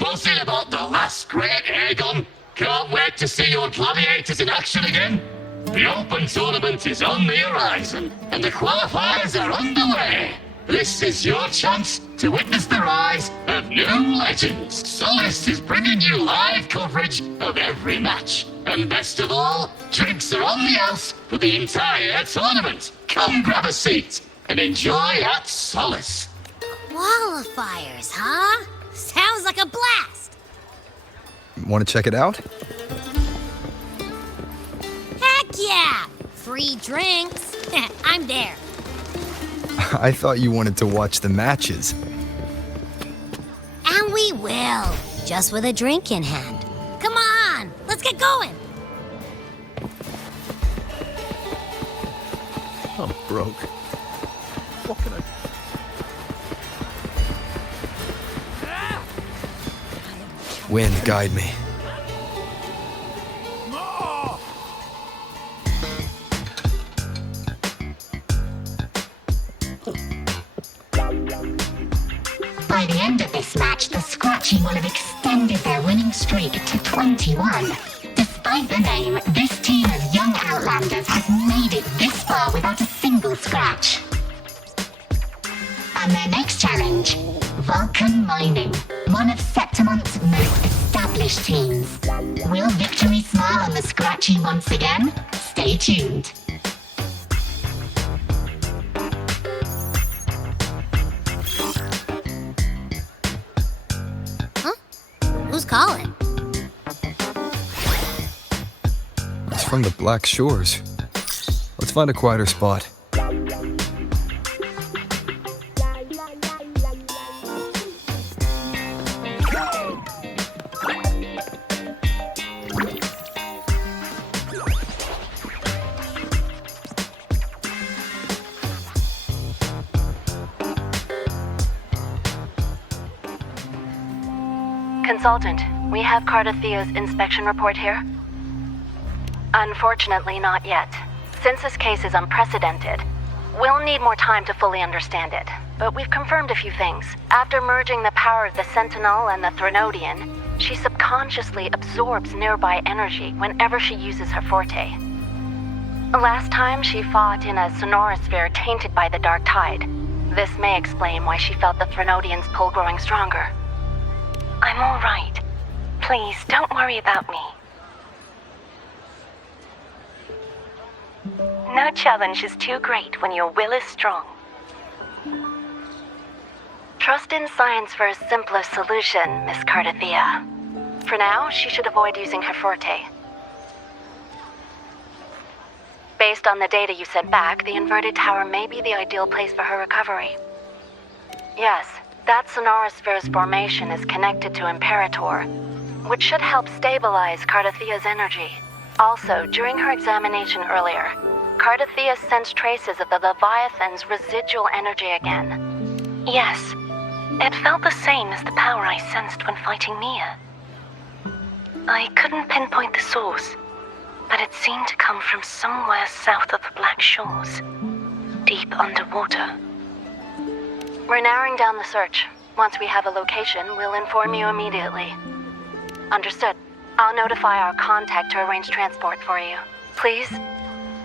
buzzing about the last great Aegon? Can't wait to see your gladiators in action again. The Open Tournament is on the horizon, and the qualifiers are underway. This is your chance to witness the rise of new legends. Solace is bringing you live coverage of every match. And best of all, drinks are on the house for the entire tournament. Come grab a seat and enjoy at Solace. Qualifiers, huh? Sounds like a blast! Want to check it out? Heck yeah! Free drinks. I'm there. I thought you wanted to watch the matches. And we will, just with a drink in hand. Come on, let's get going. I'm broke. What can I... Wind, guide me. By the end of this match, the Scratchy will have extended their winning streak to 21. Despite the name, this team of young Outlanders has made it this far without a single scratch. And their next challenge, Vulcan Mining, one of Septimont's most established teams. Will victory smile on the Scratchy once again? Stay tuned. Who's calling? It's from the Black Shores. Let's find a quieter spot. Consultant, we have Cardathia's inspection report here. Unfortunately, not yet. Since this case is unprecedented, we'll need more time to fully understand it. But we've confirmed a few things. After merging the power of the Sentinel and the Threnodian, she subconsciously absorbs nearby energy whenever she uses her forte. Last time, she fought in a sonorosphere tainted by the Dark Tide. This may explain why she felt the Threnodian's pull growing stronger. I'm all right. Please, don't worry about me. No challenge is too great when your will is strong. Trust in science for a simpler solution, Miss Cardathia. For now, she should avoid using her forte. Based on the data you sent back, the inverted tower may be the ideal place for her recovery. Yes, that sonorosphere's formation is connected to Imperator, which should help stabilize Cardathia's energy. Also, during her examination earlier, Cardathia sensed traces of the Leviathan's residual energy again. Yes, it felt the same as the power I sensed when fighting Mia. I couldn't pinpoint the source, but it seemed to come from somewhere south of the Black Shores, deep underwater. We're narrowing down the search. Once we have a location, we'll inform you immediately. Understood. I'll notify our contact to arrange transport for you. Please,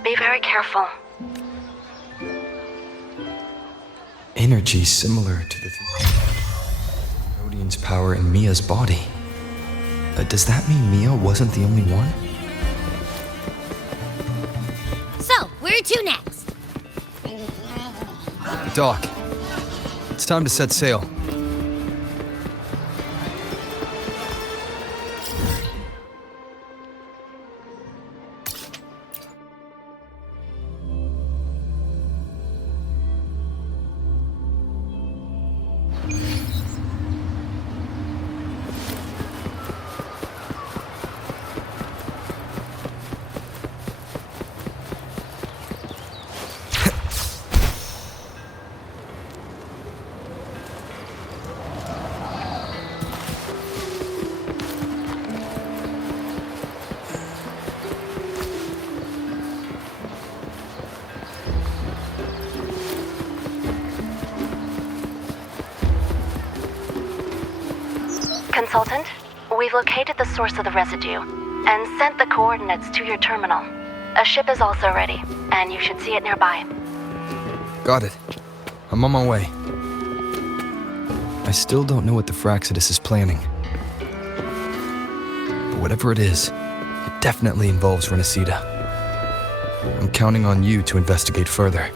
be very careful. Energy similar to the Rodian's power in Mia's body. Does that mean Mia wasn't the only one? So, where to next? Doc, it's time to set sail. Consultant, we've located the source of the residue and sent the coordinates to your terminal. A ship is also ready, and you should see it nearby. Got it. I'm on my way. I still don't know what the Fraxidus is planning. But whatever it is, it definitely involves Renacida. I'm counting on you to investigate further.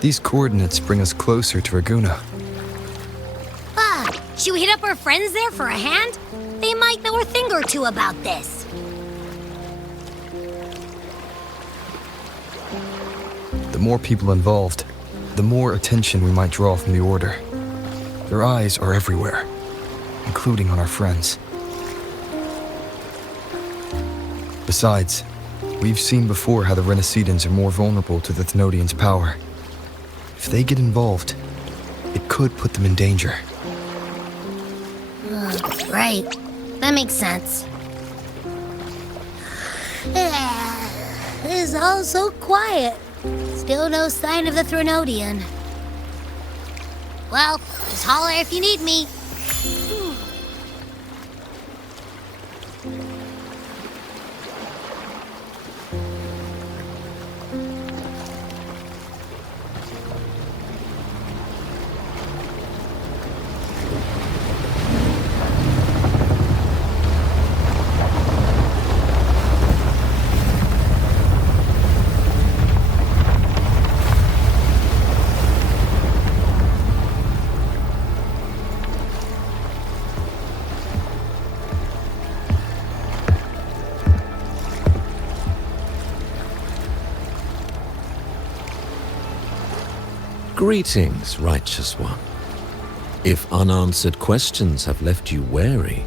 These coordinates bring us closer to Raguna. Should we hit up our friends there for a hand? They might know a thing or two about this. The more people involved, the more attention we might draw from the Order. Their eyes are everywhere, including on our friends. Besides, we've seen before how the Renacidans are more vulnerable to the Thenodians' power. If they get involved, it could put them in danger. Right. That makes sense. It's all so quiet. Still no sign of the Thenodian. Well, just holler if you need me. Greetings, righteous one. If unanswered questions have left you wary,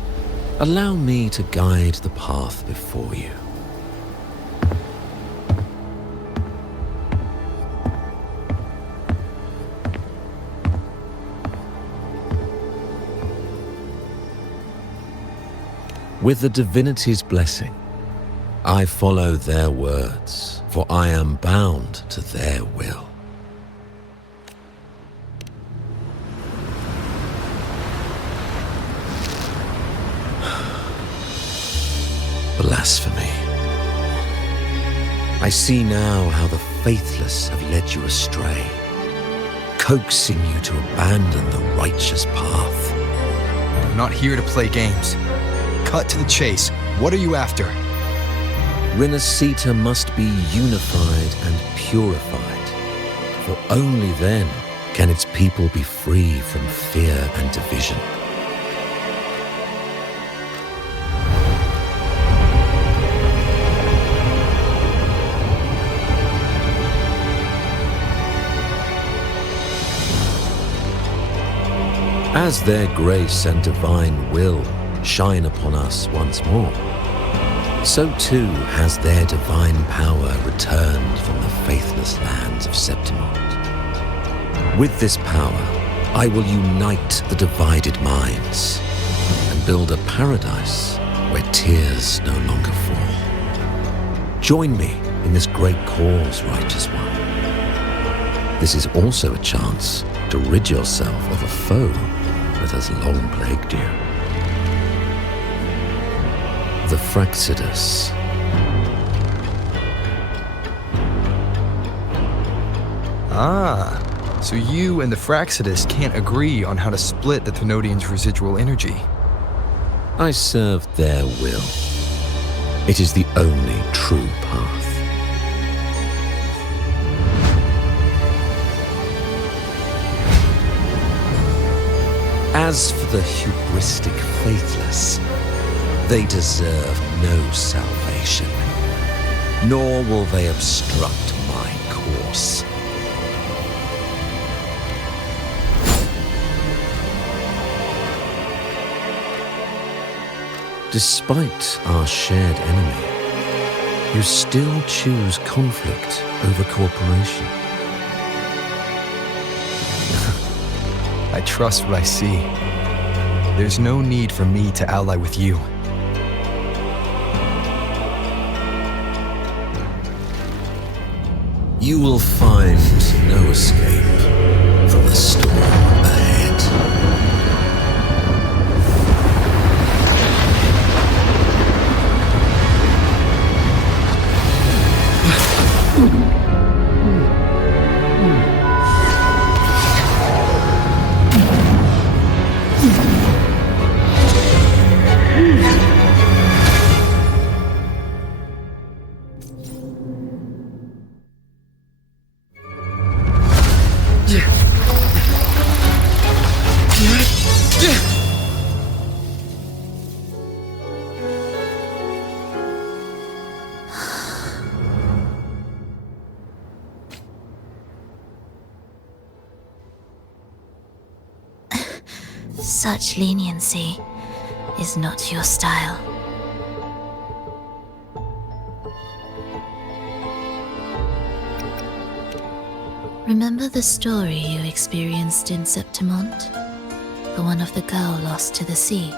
allow me to guide the path before you. With the divinity's blessing, I follow their words, for I am bound to their will. Blasphemy. I see now how the faithless have led you astray, coaxing you to abandon the righteous path. I'm not here to play games. Cut to the chase. What are you after? Renacita must be unified and purified, for only then can its people be free from fear and division. As their grace and divine will shine upon us once more, so too has their divine power returned from the faithless lands of Septimont. With this power, I will unite the divided minds and build a paradise where tears no longer fall. Join me in this great cause, righteous one. This is also a chance to rid yourself of a foe that has long plagued you. The Fraxidus. Ah, so you and the Fraxidus can't agree on how to split the Thenodians' residual energy. I serve their will. It is the only true path. As for the hubristic faithless, they deserve no salvation, nor will they obstruct my course. Despite our shared enemy, you still choose conflict over cooperation. I trust what I see. There's no need for me to ally with you. You will find no escape from the storm ahead. Such leniency is not your style. Remember the story you experienced in Septimont? The one of the girl lost to the sea?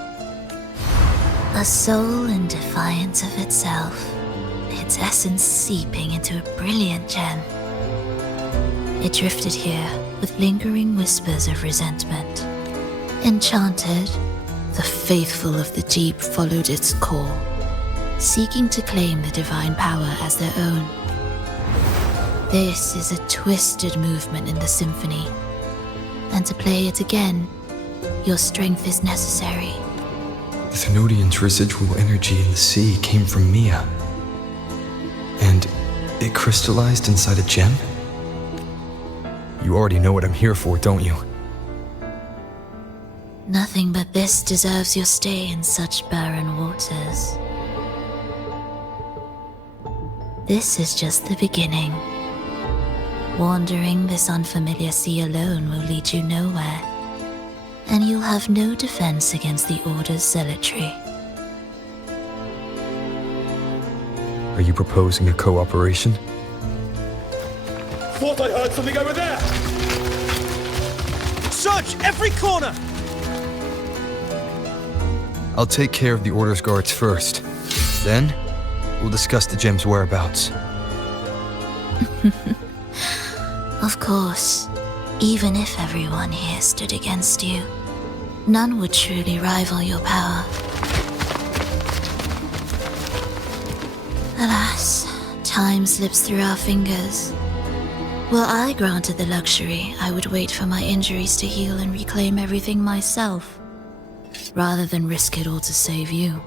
A soul in defiance of itself, its essence seeping into a brilliant gem. It drifted here with lingering whispers of resentment. Enchanted, the faithful of the deep followed its call, seeking to claim the divine power as their own. This is a twisted movement in the symphony, and to play it again, your strength is necessary. The Thenodian's residual energy in the sea came from Mia. And it crystallized inside a gem? You already know what I'm here for, don't you? Nothing but this deserves your stay in such barren waters. This is just the beginning. Wandering this unfamiliar sea alone will lead you nowhere, and you'll have no defense against the Order's zealotry. Are you proposing a cooperation? Thought I heard something over there! Search every corner! I'll take care of the Order's guards first. Then, we'll discuss the gem's whereabouts. Of course, even if everyone here stood against you, none would truly rival your power. Alas, time slips through our fingers. Were I granted the luxury, I would wait for my injuries to heal and reclaim everything myself, rather than risk it all to save you.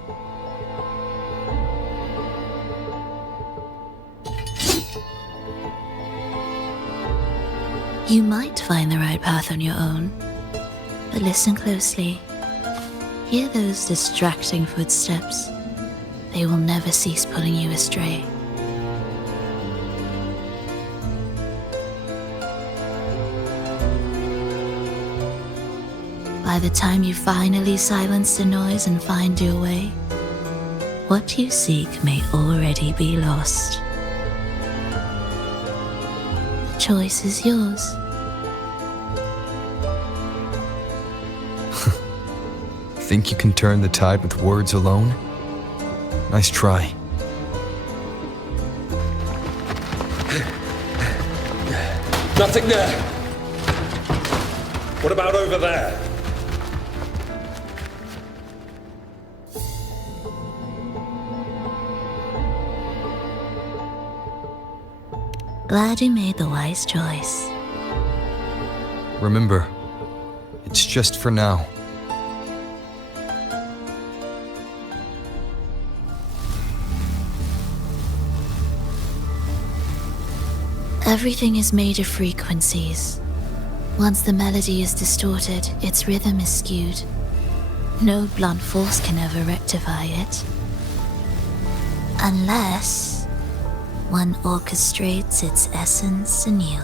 You might find the right path on your own, but listen closely. Hear those distracting footsteps. They will never cease pulling you astray. By the time you finally silence the noise and find your way, what you seek may already be lost. The choice is yours. Think you can turn the tide with words alone? Nice try. Nothing there! What about over there? Glad you made the wise choice. Remember, it's just for now. Everything is made of frequencies. Once the melody is distorted, its rhythm is skewed. No blunt force can ever rectify it. Unless one orchestrates its essence anew.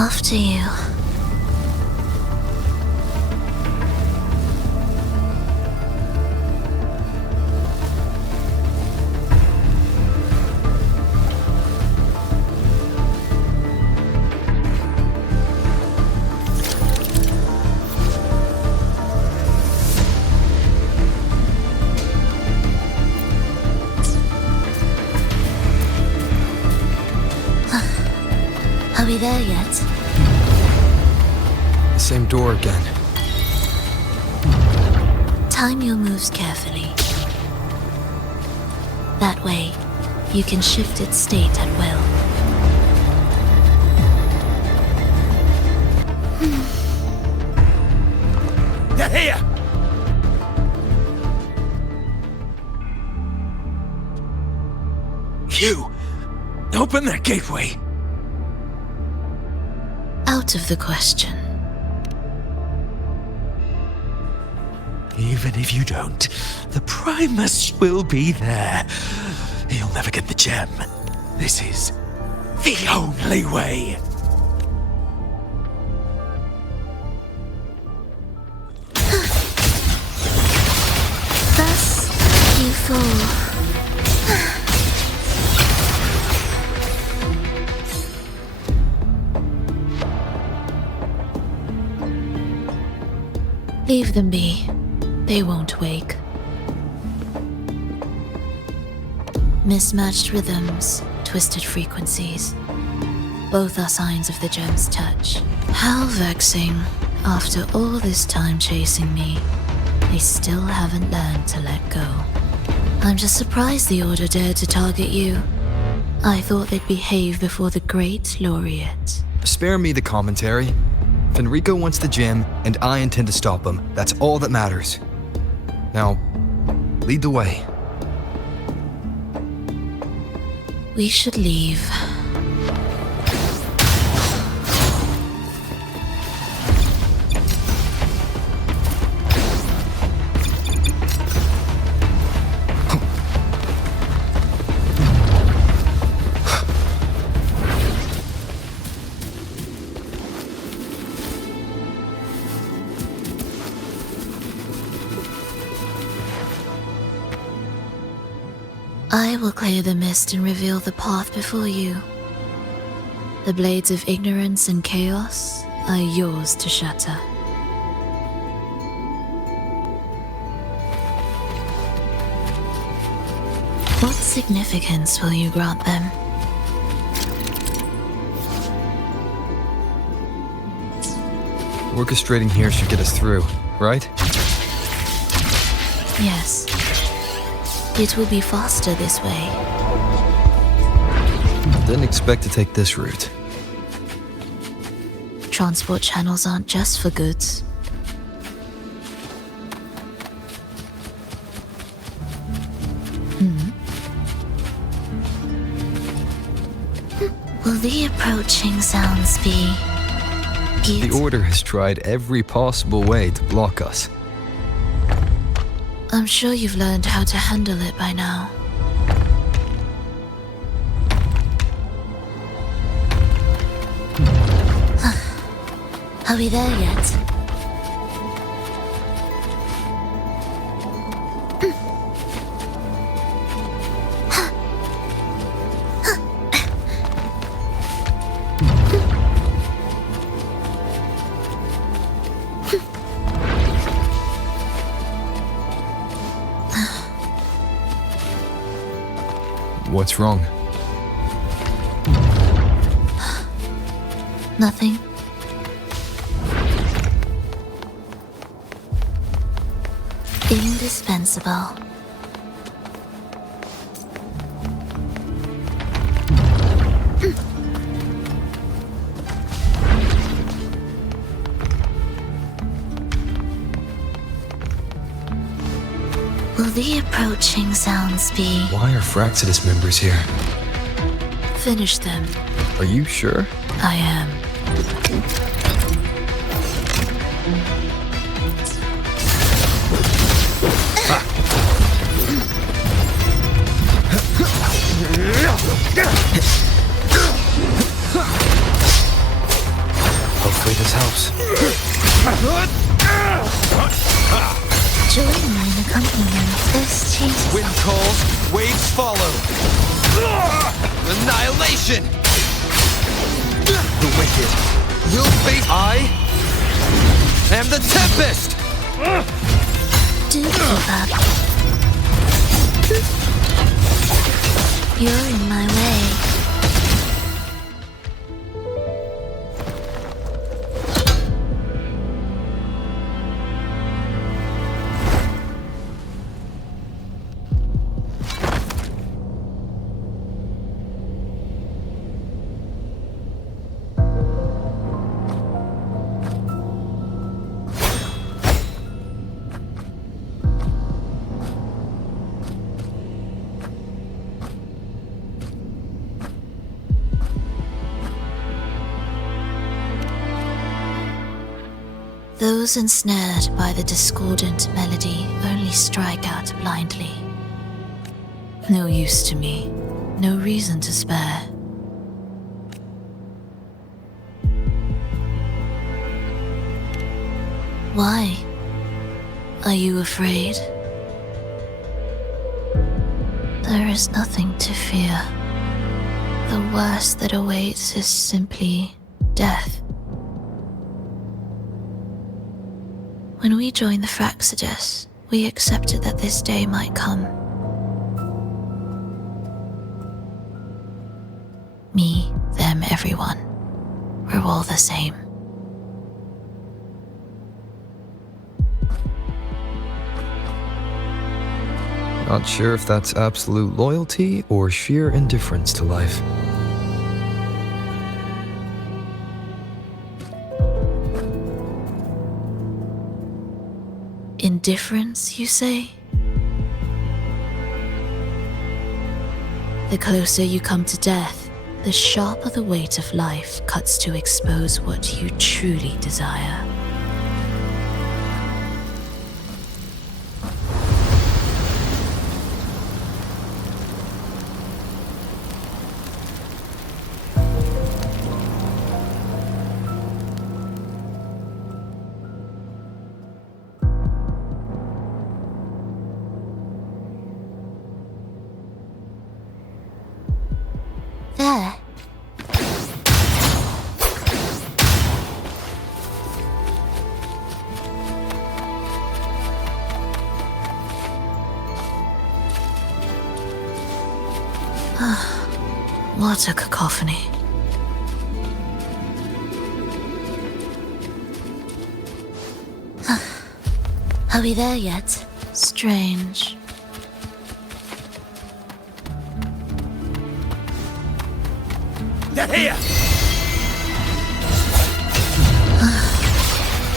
After you. Are we there yet? The same door again. Time your moves carefully. That way, you can shift its state at will. They're here! You! Open that gateway! Out of the question. Even if you don't, the Primus will be there. He'll never get the gem. This is the only way. Thus, you fall. Leave them be. They won't wake. Mismatched rhythms, twisted frequencies. Both are signs of the gem's touch. How vexing. After all this time chasing me, they still haven't learned to let go. I'm just surprised the Order dared to target you. I thought they'd behave before the great laureate. Spare me the commentary. Fenrico wants the gem, and I intend to stop him. That's all that matters. Now, lead the way. We should leave. I will clear the mist and reveal the path before you. The blades of ignorance and chaos are yours to shatter. What significance will you grant them? Orchestrating here should get us through, right? Yes. It will be faster this way. Didn't expect to take this route. Transport channels aren't just for goods. Will the approaching sounds be... The Order has tried every possible way to block us. I'm sure you've learned how to handle it by now. Are we there yet? What's wrong? Nothing. Indispensable. Will the approaching sounds be... Why are Fraxidus members here? Finish them. Are you sure? I am. accompaniment is Jesus. Wind calls, waves follow. Annihilation! The wicked will face. I am the Tempest! Do give up. You're in my way. Those ensnared by the discordant melody only strike out blindly. No use to me, no reason to spare. Why? Are you afraid? There is nothing to fear. The worst that awaits is simply death. When we joined the Fraxidus, we accepted that this day might come. Me, them, everyone. We're all the same. Not sure if that's absolute loyalty or sheer indifference to life. Indifference, you say? The closer you come to death, the sharper the weight of life cuts to expose what you truly desire. There. What a cacophony. Are we there yet? Strange. They're here!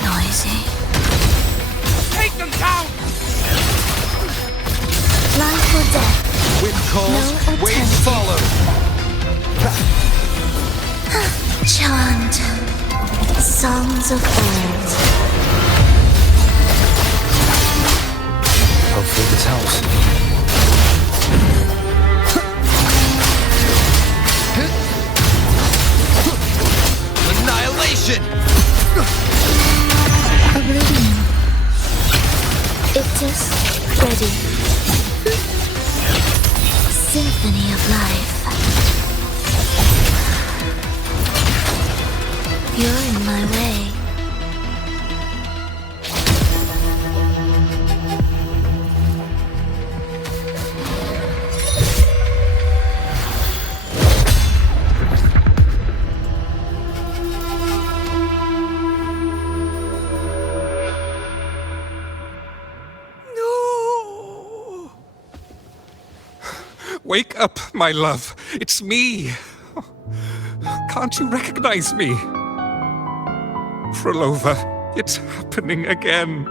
Noisy. Take them down! Life or death? Wind calls, No waves alternative. follow. Chant. Songs of old. Hopefully this helps. Annihilation! Oblivion. It is ready. Symphony of life. You're in my way. Wake up, my love. It's me. Can't you recognize me? Frolova, it's happening again.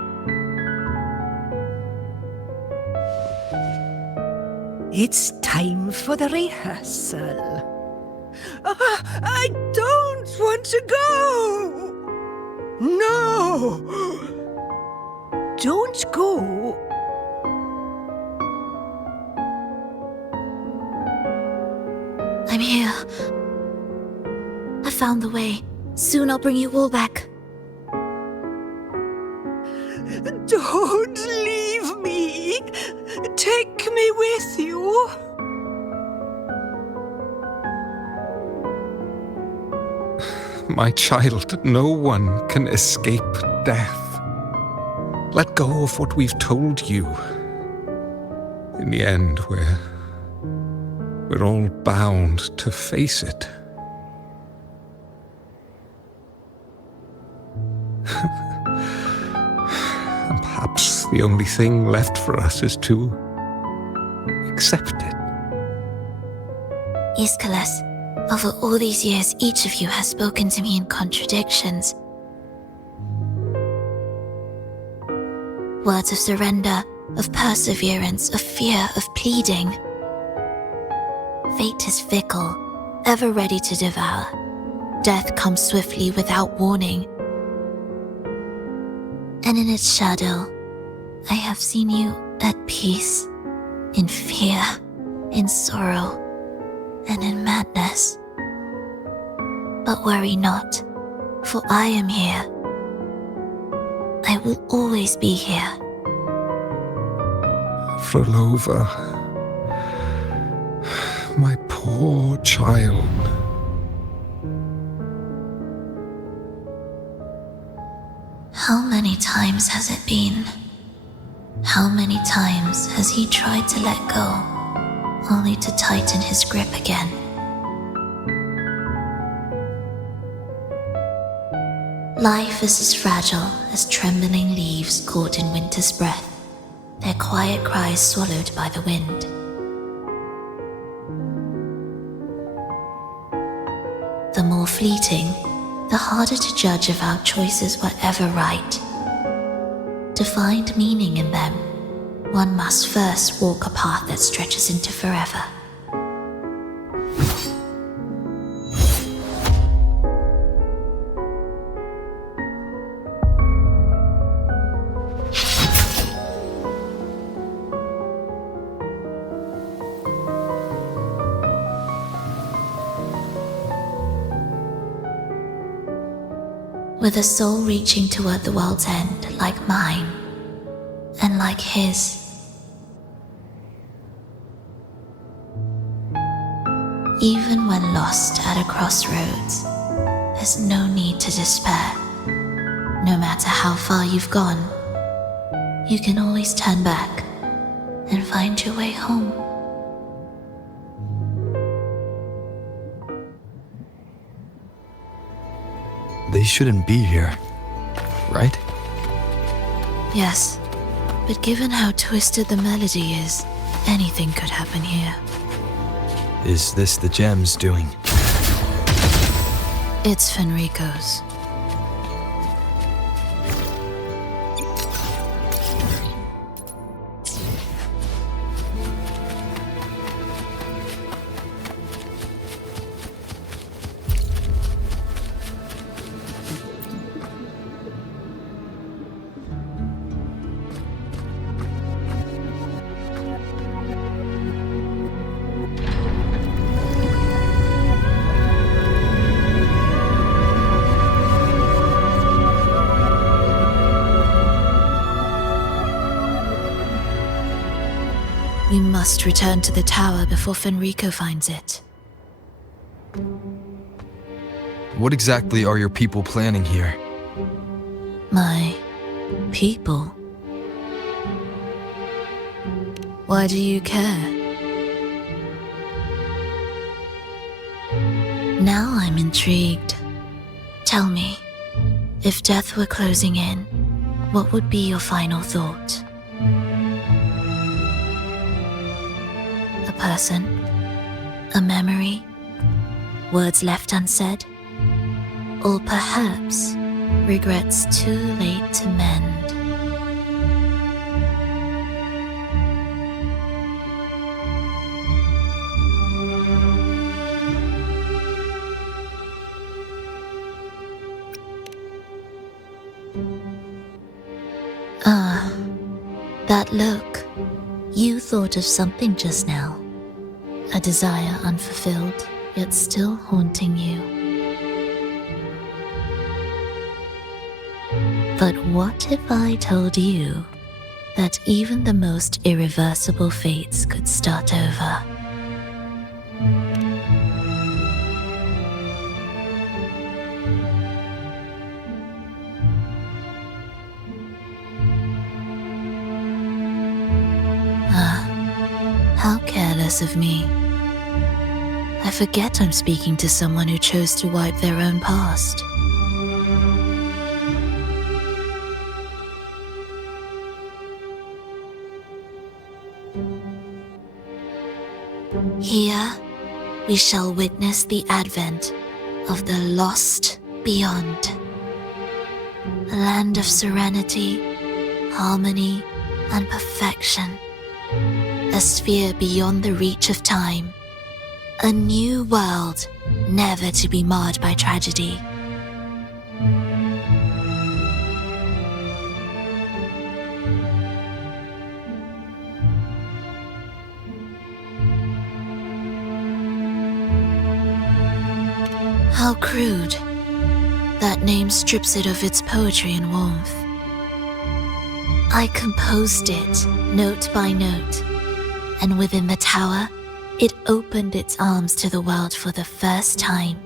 It's time for the rehearsal. I don't want to go! No! Don't go! I'm here. I found the way. Soon I'll bring you all back. Don't leave me! me with you? My child, no one can escape death. Let go of what we've told you. In the end, we're all bound to face it. And perhaps the only thing left for us is to accept it. Aeschylus, over all these years, each of you has spoken to me in contradictions. Words of surrender, of perseverance, of fear, of pleading. Fate is fickle, ever ready to devour. Death comes swiftly without warning. And in its shadow, I have seen you at peace, in fear, in sorrow, and in madness. But worry not, for I am here. I will always be here. Frolova, my poor child. How many times has it been? How many times has he tried to let go, only to tighten his grip again? Life is as fragile as trembling leaves caught in winter's breath, their quiet cries swallowed by the wind. The more fleeting, the harder to judge if our choices were ever right. To find meaning in them, one must first walk a path that stretches into forever. With a soul reaching toward the world's end like mine, and like his. Even when lost at a crossroads, there's no need to despair. No matter how far you've gone, you can always turn back and find your way home. They shouldn't be here, right? Yes, but given how twisted the melody is, anything could happen here. Is this the gem's doing? It's Fenrico's. We must return to the tower before Fenrico finds it. What exactly are your people planning here? My people? Why do you care? Now I'm intrigued. Tell me, if death were closing in, what would be your final thought? A person? A memory? Words left unsaid? Or perhaps regrets too late to mend? Ah, that look. You thought of something just now. A desire unfulfilled, yet still haunting you. But what if I told you that even the most irreversible fates could start over. How careless of me. I forget I'm speaking to someone who chose to wipe their own past. Here, we shall witness the advent of the lost beyond. A land of serenity, harmony, and perfection. A sphere beyond the reach of time. A new world, never to be marred by tragedy. How crude. That name strips it of its poetry and warmth. I composed it, note by note, and within the tower, it opened its arms to the world for the first time.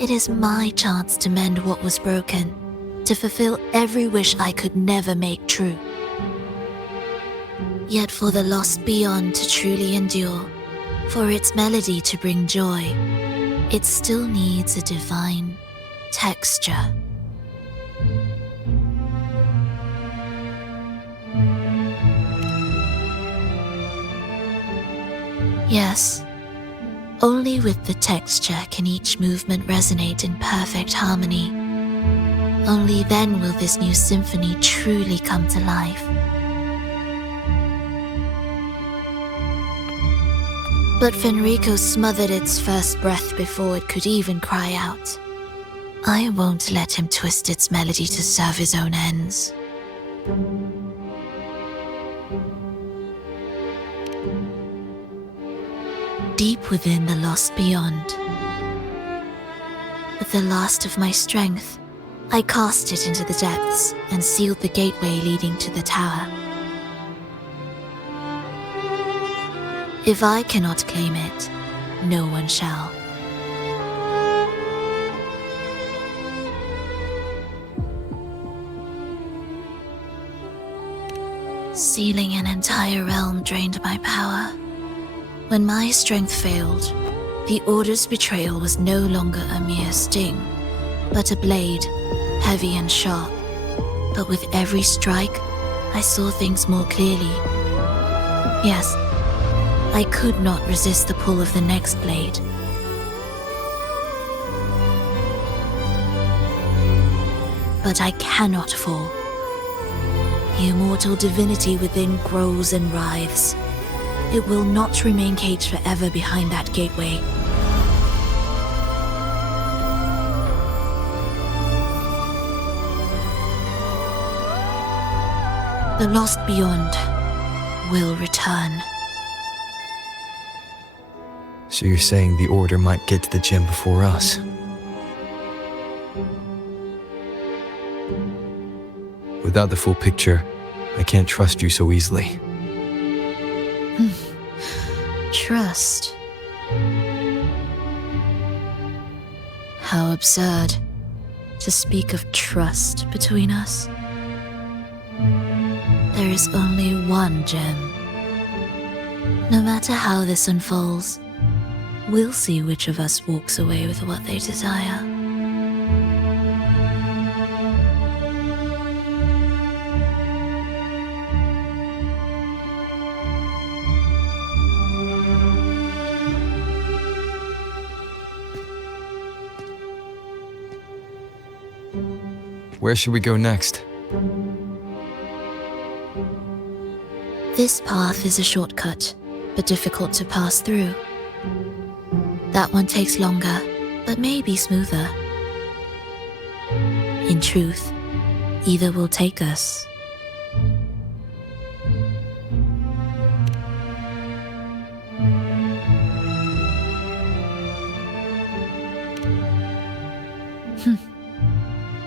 It is my chance to mend what was broken, to fulfill every wish I could never make true. Yet for the lost beyond to truly endure, for its melody to bring joy, it still needs a divine texture. Yes, only with the texture can each movement resonate in perfect harmony. Only then will this new symphony truly come to life. But Fenrico smothered its first breath before it could even cry out. I won't let him twist its melody to serve his own ends. Deep within the lost beyond, with the last of my strength, I cast it into the depths and sealed the gateway leading to the tower. If I cannot claim it, no one shall. Sealing an entire realm drained my power. When my strength failed, the Order's betrayal was no longer a mere sting, but a blade, heavy and sharp. But with every strike, I saw things more clearly. Yes, I could not resist the pull of the next blade. But I cannot fall. The immortal divinity within grows and writhes. It will not remain caged forever behind that gateway. The lost beyond will return. So you're saying the Order might get to the gem before us? Without the full picture, I can't trust you so easily. Trust? How absurd to speak of trust between us. There is only one gem. No matter how this unfolds, we'll see which of us walks away with what they desire. Where should we go next? This path is a shortcut, but difficult to pass through. That one takes longer, but may be smoother. In truth, either will take us.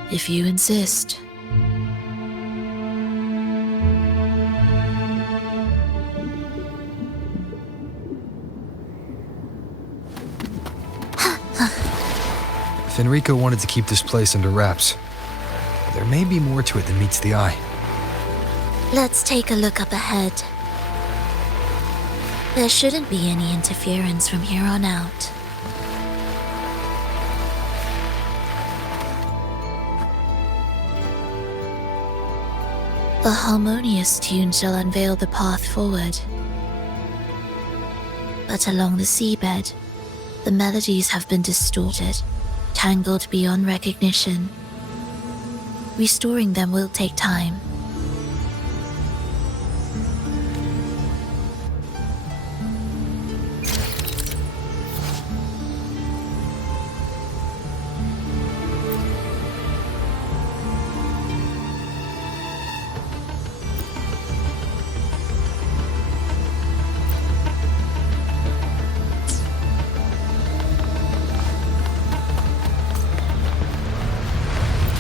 If you insist. Fenrico wanted to keep this place under wraps. There may be more to it than meets the eye. Let's take a look up ahead. There shouldn't be any interference from here on out. A harmonious tune shall unveil the path forward. But along the seabed, the melodies have been distorted, tangled beyond recognition. Restoring them will take time.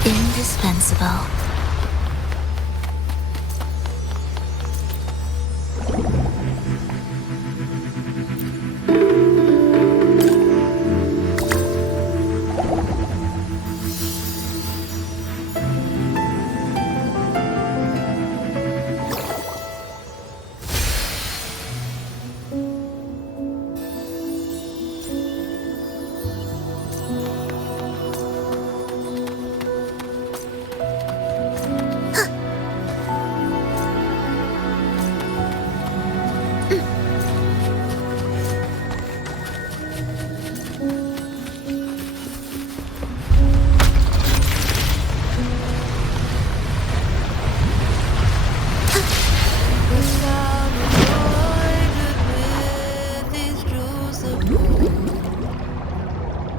Indispensable.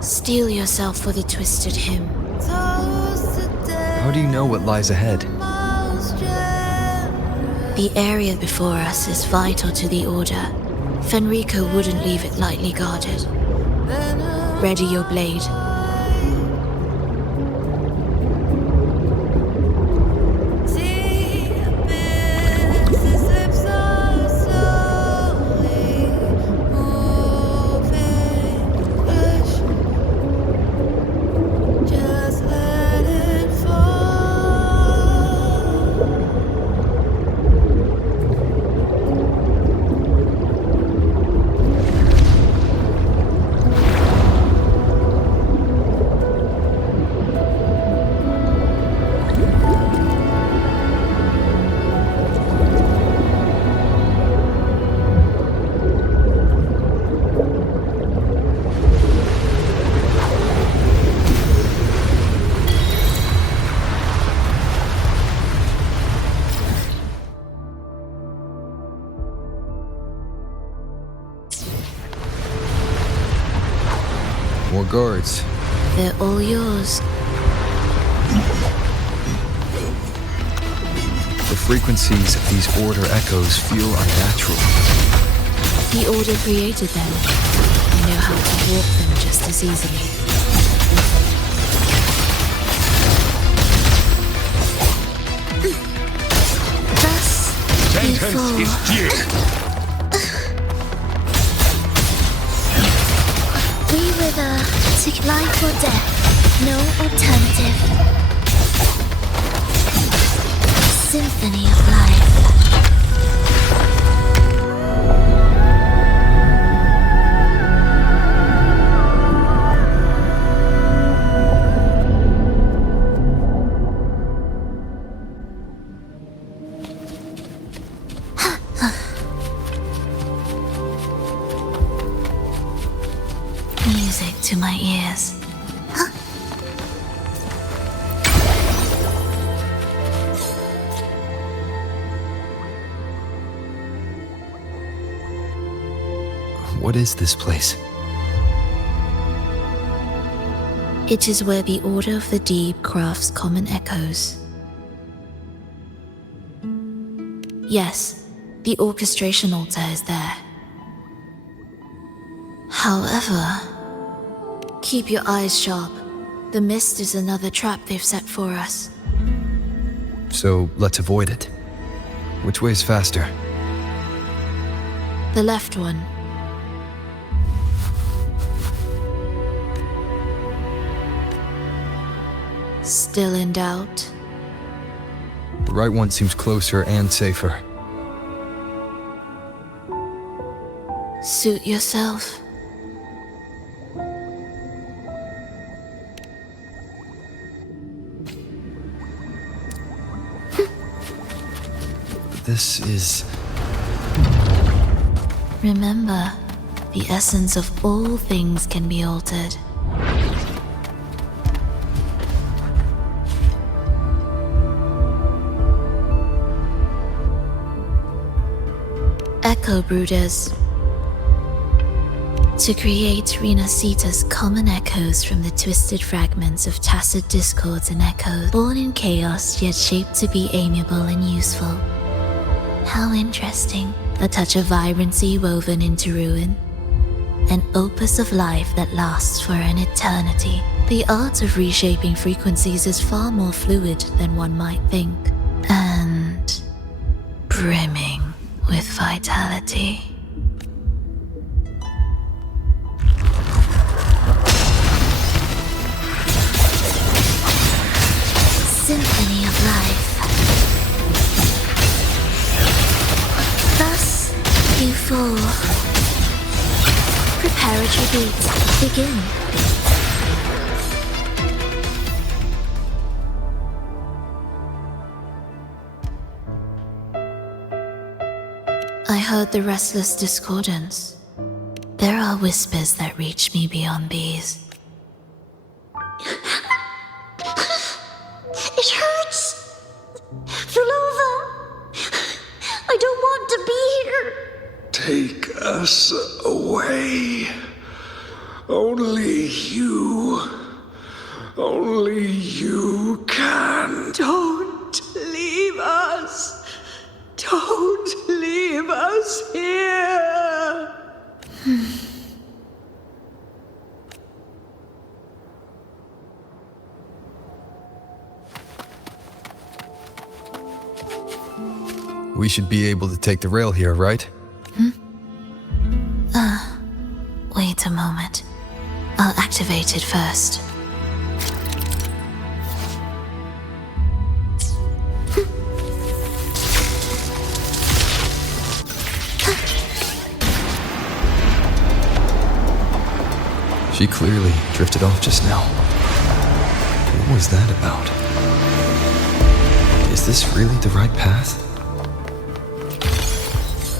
Steel yourself for the twisted hymn. How do you know what lies ahead? The area before us is vital to the Order. Fenrico wouldn't leave it lightly guarded. Ready your blade. More guards. They're all yours. The frequencies of these Order echoes feel unnatural. The Order created them. You know how to warp them just as easily. Thus, Sentence is due. We wither to life or death, no alternative. Symphony of life. Music to my ears. What is this place? It is where the Order of the Deep crafts common echoes. Yes, the orchestration altar is there. However, keep your eyes sharp. The mist is another trap they've set for us. So let's avoid it. Which way's faster? The left one. Still in doubt? The right one seems closer and safer. Suit yourself. This is... Remember, the essence of all things can be altered. Echo Brooders. To create Rena Sita's common echoes from the twisted fragments of tacit discords and echoes, born in chaos yet shaped to be amiable and useful. How interesting. A touch of vibrancy woven into ruin. An opus of life that lasts for an eternity. The art of reshaping frequencies is far more fluid than one might think. And brimming with vitality. Symphony of life. Thus, you fall. Preparatory beats begin. I heard the restless discordance. There are whispers that reach me beyond these. It hurts! Vulova! I don't want to be here! Take us away. Only you can. Don't leave us! Don't leave us here! We should be able to take the rail here, right? Wait a moment. I'll activate it first. She clearly drifted off just now. What was that about? Is this really the right path?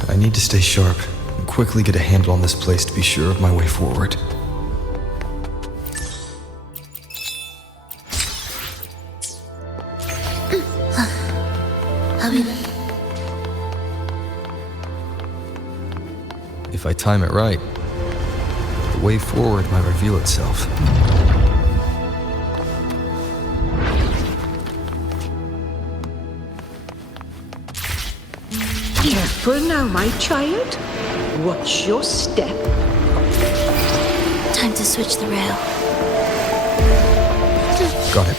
I need to stay sharp and quickly get a handle on this place to be sure of my way forward. If I time it right, the way forward might reveal itself. Careful now, my child. Watch your step. Time to switch the rail. Got it.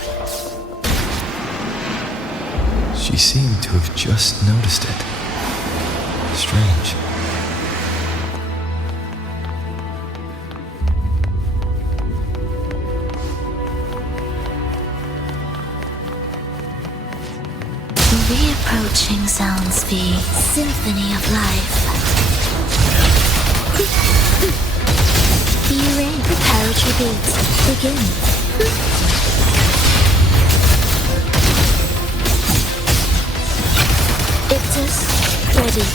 She seemed to have just noticed it. Strange. Reapproaching sounds the symphony of life. Be ready. Preparatory beats begin. Ictus ready.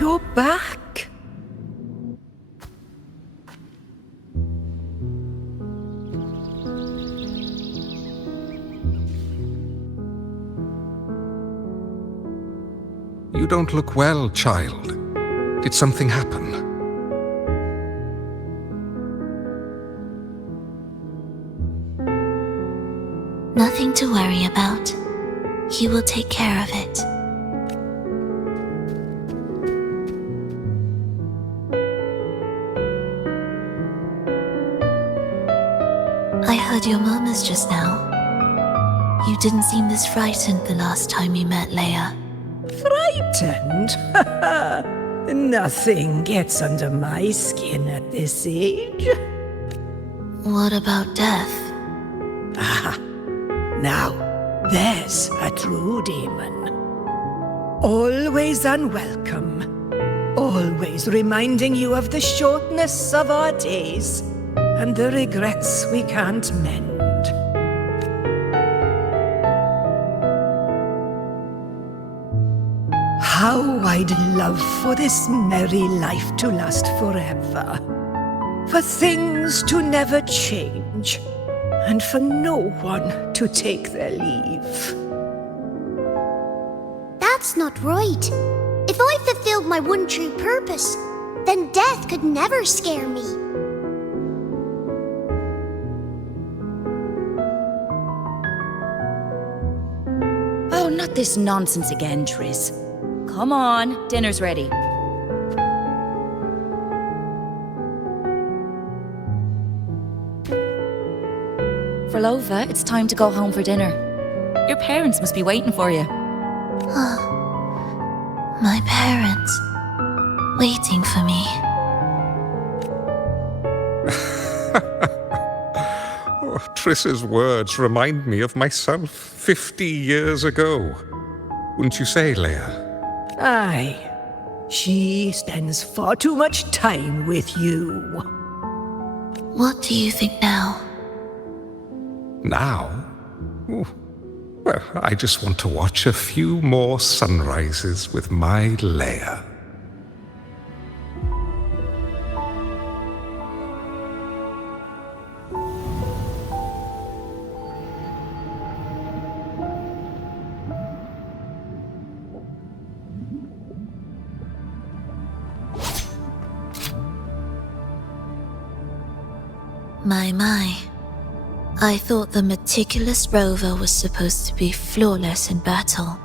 You're back. You don't look well, child. Did something happen? Nothing to worry about. He will take care of it. I heard your murmurs just now. You didn't seem this frightened the last time you met Leia. Frightened? Nothing gets under my skin at this age. What about death? Ah, now, there's a true demon. Always unwelcome. Always reminding you of the shortness of our days and the regrets we can't mend. How I'd love for this merry life to last forever. For things to never change, and for no one to take their leave. That's not right. If I fulfilled my one true purpose, then death could never scare me. Oh, not this nonsense again, Triss. Come on, dinner's ready. Frolova, it's time to go home for dinner. Your parents must be waiting for you. My parents. Waiting for me. Oh, Triss's words remind me of myself 50 years ago. Wouldn't you say, Leia? Aye. She spends far too much time with you. What do you think now? Now? Ooh. Well, I just want to watch a few more sunrises with my Leia. My. I thought the meticulous rover was supposed to be flawless in battle.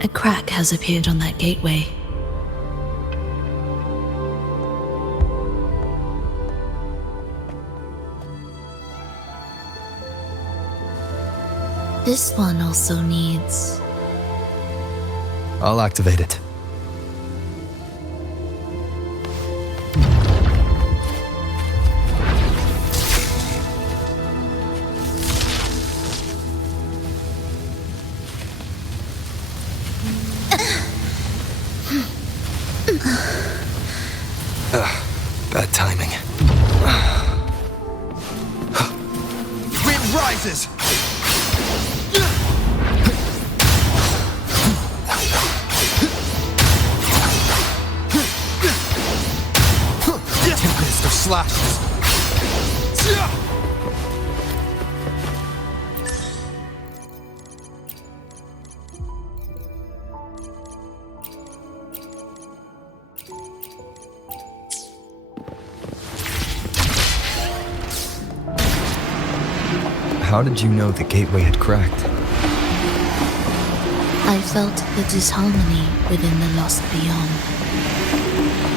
A crack has appeared on that gateway. This one also needs... I'll activate it. Bad timing. Wind rises! Tempest of slashes. How did you know the gateway had cracked? I felt the disharmony within the lost beyond.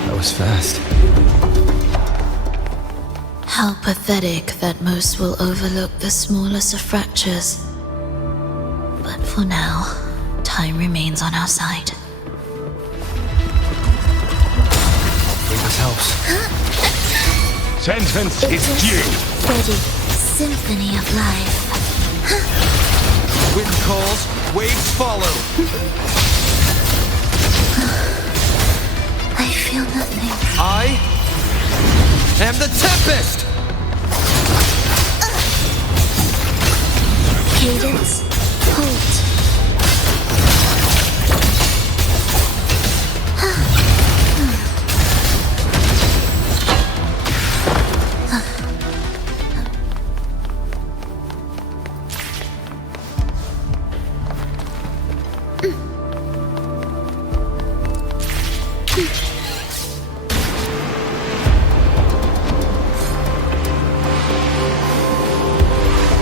That was fast. How pathetic that most will overlook the smallest of fractures. But for now, time remains on our side. This helps. Sentence is due. Ready. Symphony of life. Wind calls, waves follow. I feel nothing. I am the Tempest! Cadence. Hold.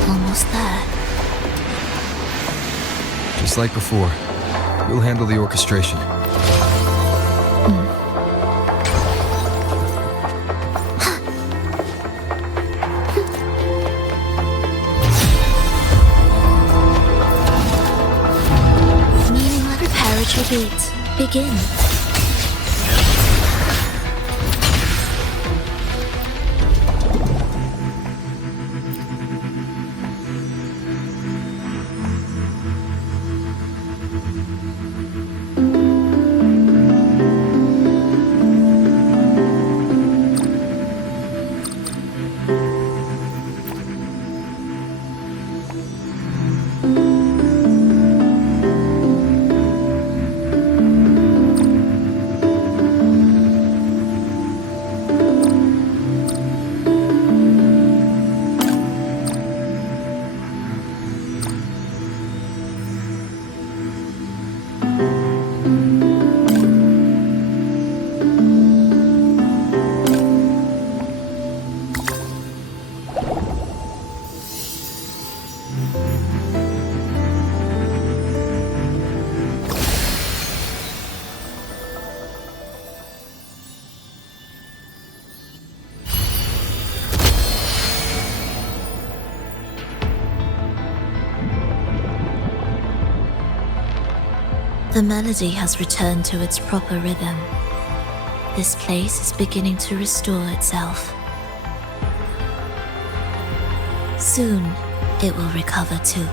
Almost there. Just like before, we'll handle the orchestration. Retreat. Begin. The melody has returned to its proper rhythm. This place is beginning to restore itself. Soon, it will recover too.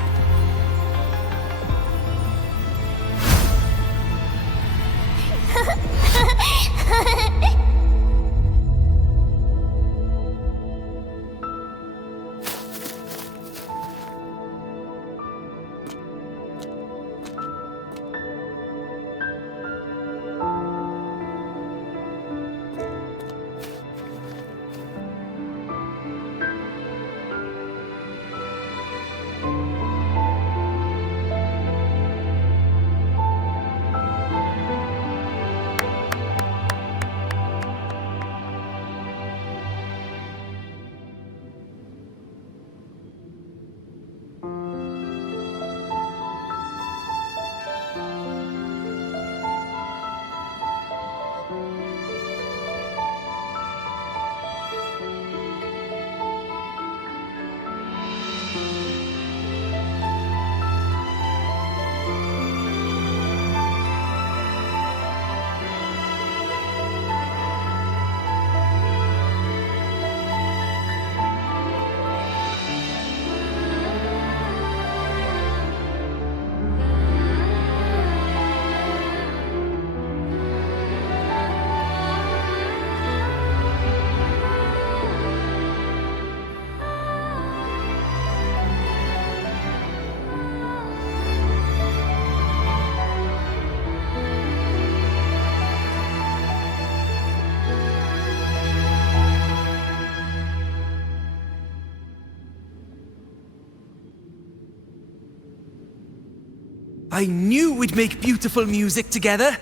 I knew we'd make beautiful music together.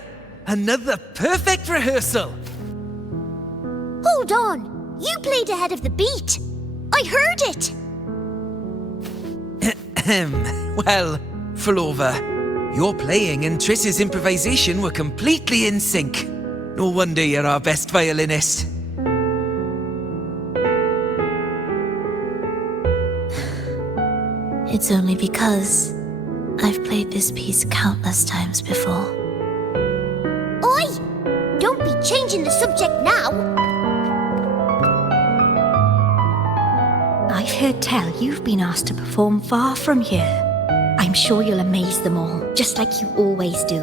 Another perfect rehearsal. Hold on! You played ahead of the beat! I heard it! Well, Flova, your playing and Triss's improvisation were completely in sync. No wonder you're our best violinist. It's only because I've played this piece countless times before. Oi! Don't be changing the subject now! I've heard tell you've been asked to perform far from here. I'm sure you'll amaze them all, just like you always do.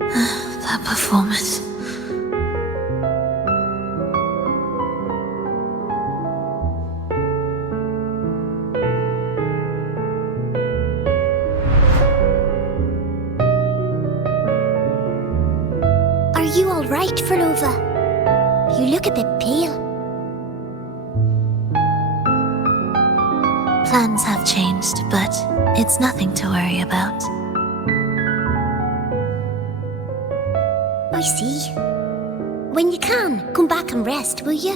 That performance. Are you alright, Flova? You look a bit pale. Plans have changed, but it's nothing to worry about. I see. When you can, come back and rest, will you?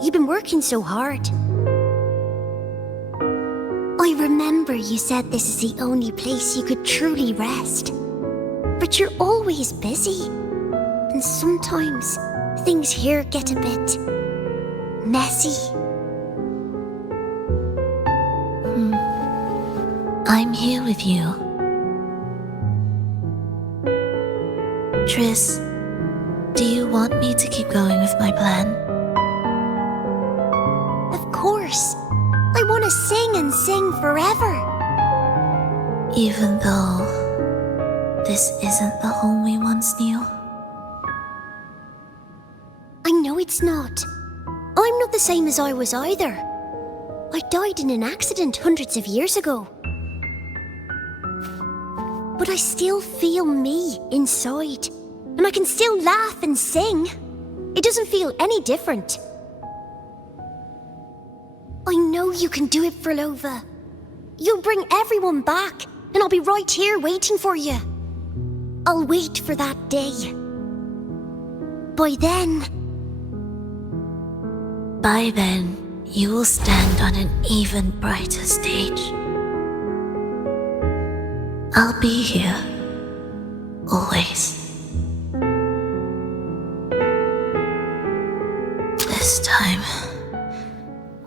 You've been working so hard. I remember you said this is the only place you could truly rest. But you're always busy. And sometimes things here get a bit messy. I'm here with you. Triss, do you want me to keep going with my plan? Of course. I want to sing and sing forever. Even though this isn't the home we once knew? I know it's not. I'm not the same as I was either. I died in an accident hundreds of years ago. But I still feel me inside. And I can still laugh and sing. It doesn't feel any different. I know you can do it, Frolova. You'll bring everyone back, and I'll be right here waiting for you. I'll wait for that day. By then, you will stand on an even brighter stage. I'll be here. Always. This time,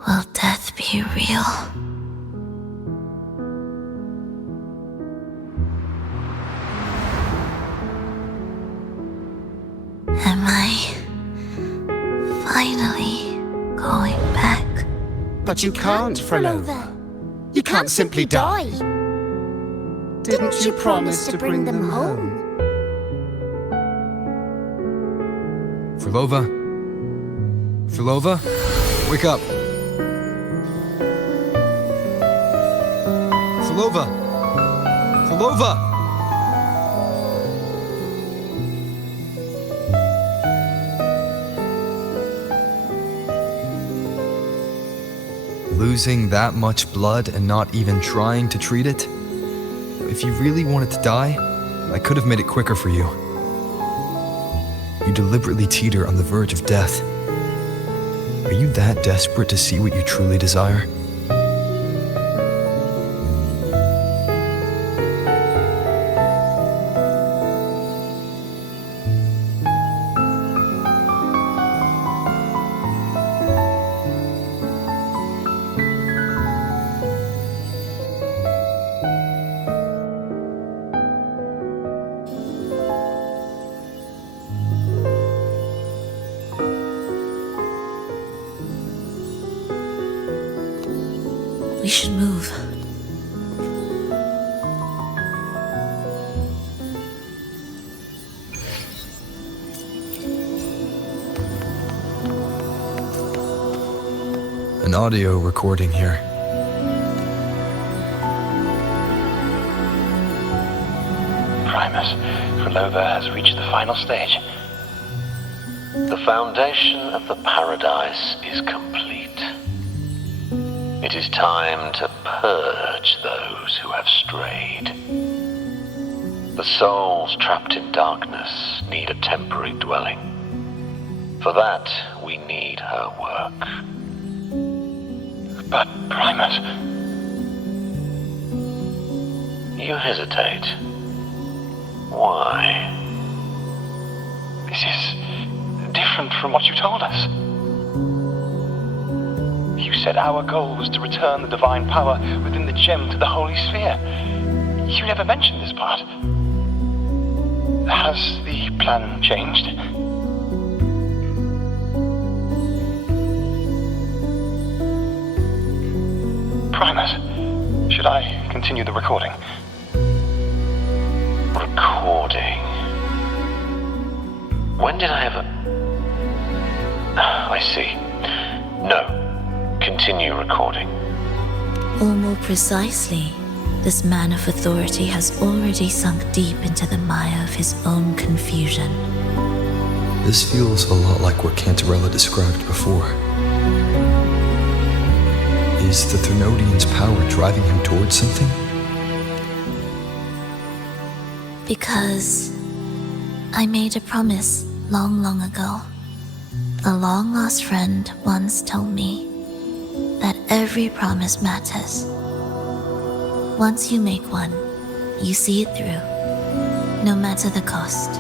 will death be real? Am I finally going back? But you can't, Frolova. You can't simply die. Didn't you promise to bring them home? Frolova? Frolova? Wake up! Frolova! Frolova! Losing that much blood and not even trying to treat it? If you really wanted to die, I could have made it quicker for you. You deliberately teeter on the verge of death. Are you that desperate to see what you truly desire? We should move. An audio recording here. Primus, Frolova has reached the final stage. The foundation of the paradise is complete. It is time to purge those who have strayed. The souls trapped in darkness need a temporary dwelling. For that, we need her work. But, Primus... You hesitate. Why? This is different from what you told us. You said our goal was to return the divine power within the gem to the Holy Sphere. You never mentioned this part. Has the plan changed? Primus, should I continue the recording? Recording? When did I ever... I see. No. Continue recording. Or more precisely, this man of authority has already sunk deep into the mire of his own confusion. This feels a lot like what Cantarella described before. Is the Thermodian's power driving him towards something? Because I made a promise long ago. A long-lost friend once told me that every promise matters. Once you make one, you see it through, no matter the cost.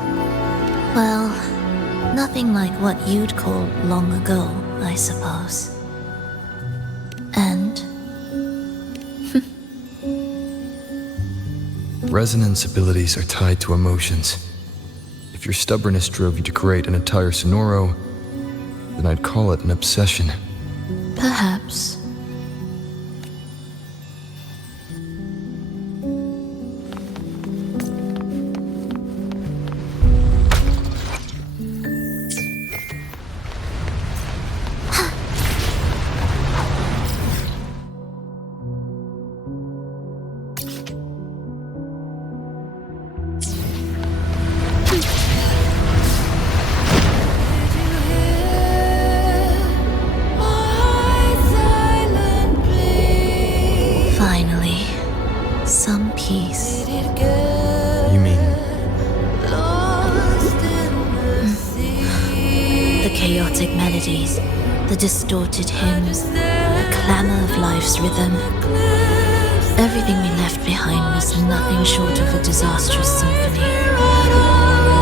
Well, nothing like what you'd call long ago, I suppose. And Resonance abilities are tied to emotions. If your stubbornness drove you to create an entire Sonoro, then I'd call it an obsession. Perhaps. Finally, some peace. You mean The chaotic melodies, the distorted hymns, the clamor of life's rhythm. Everything we left behind was nothing short of a disastrous symphony.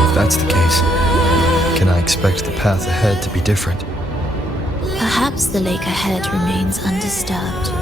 if that's the case, can I expect the path ahead to be different? Perhaps the lake ahead remains undisturbed.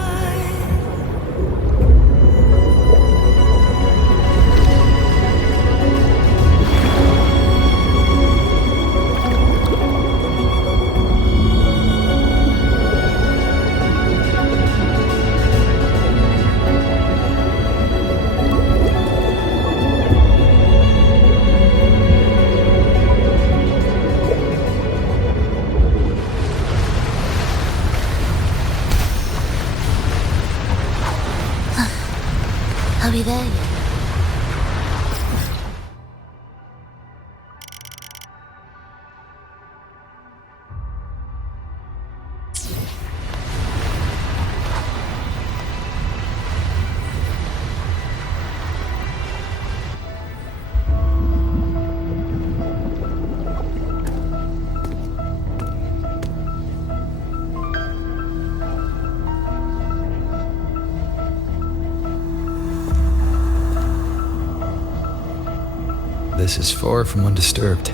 Are we there yet? This is far from undisturbed.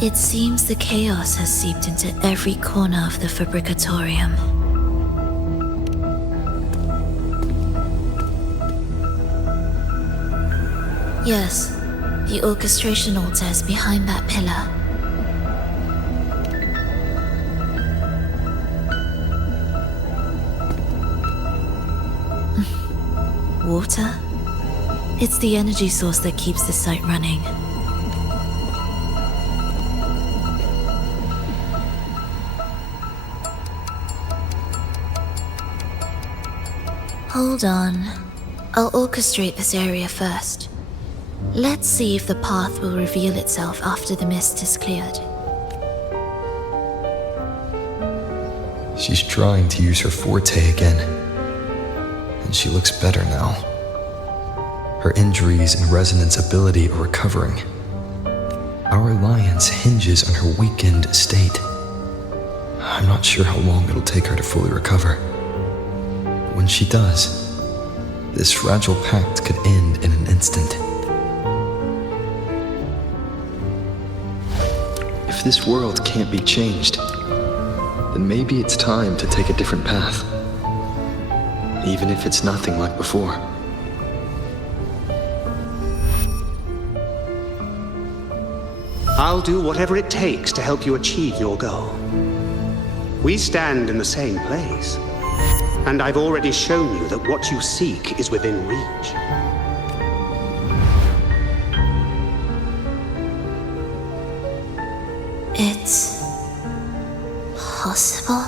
It seems the chaos has seeped into every corner of the Fabricatorium. Yes, the orchestration altar is behind that pillar. Water? It's the energy source that keeps the site running. Hold on. I'll orchestrate this area first. Let's see if the path will reveal itself after the mist is cleared. She's trying to use her forte again. And she looks better now. Her injuries and resonance ability are recovering. Our alliance hinges on her weakened state. I'm not sure how long it'll take her to fully recover. But when she does, this fragile pact could end in an instant. If this world can't be changed, then maybe it's time to take a different path. Even if it's nothing like before. I'll do whatever it takes to help you achieve your goal. We stand in the same place, and I've already shown you that what you seek is within reach. It's possible?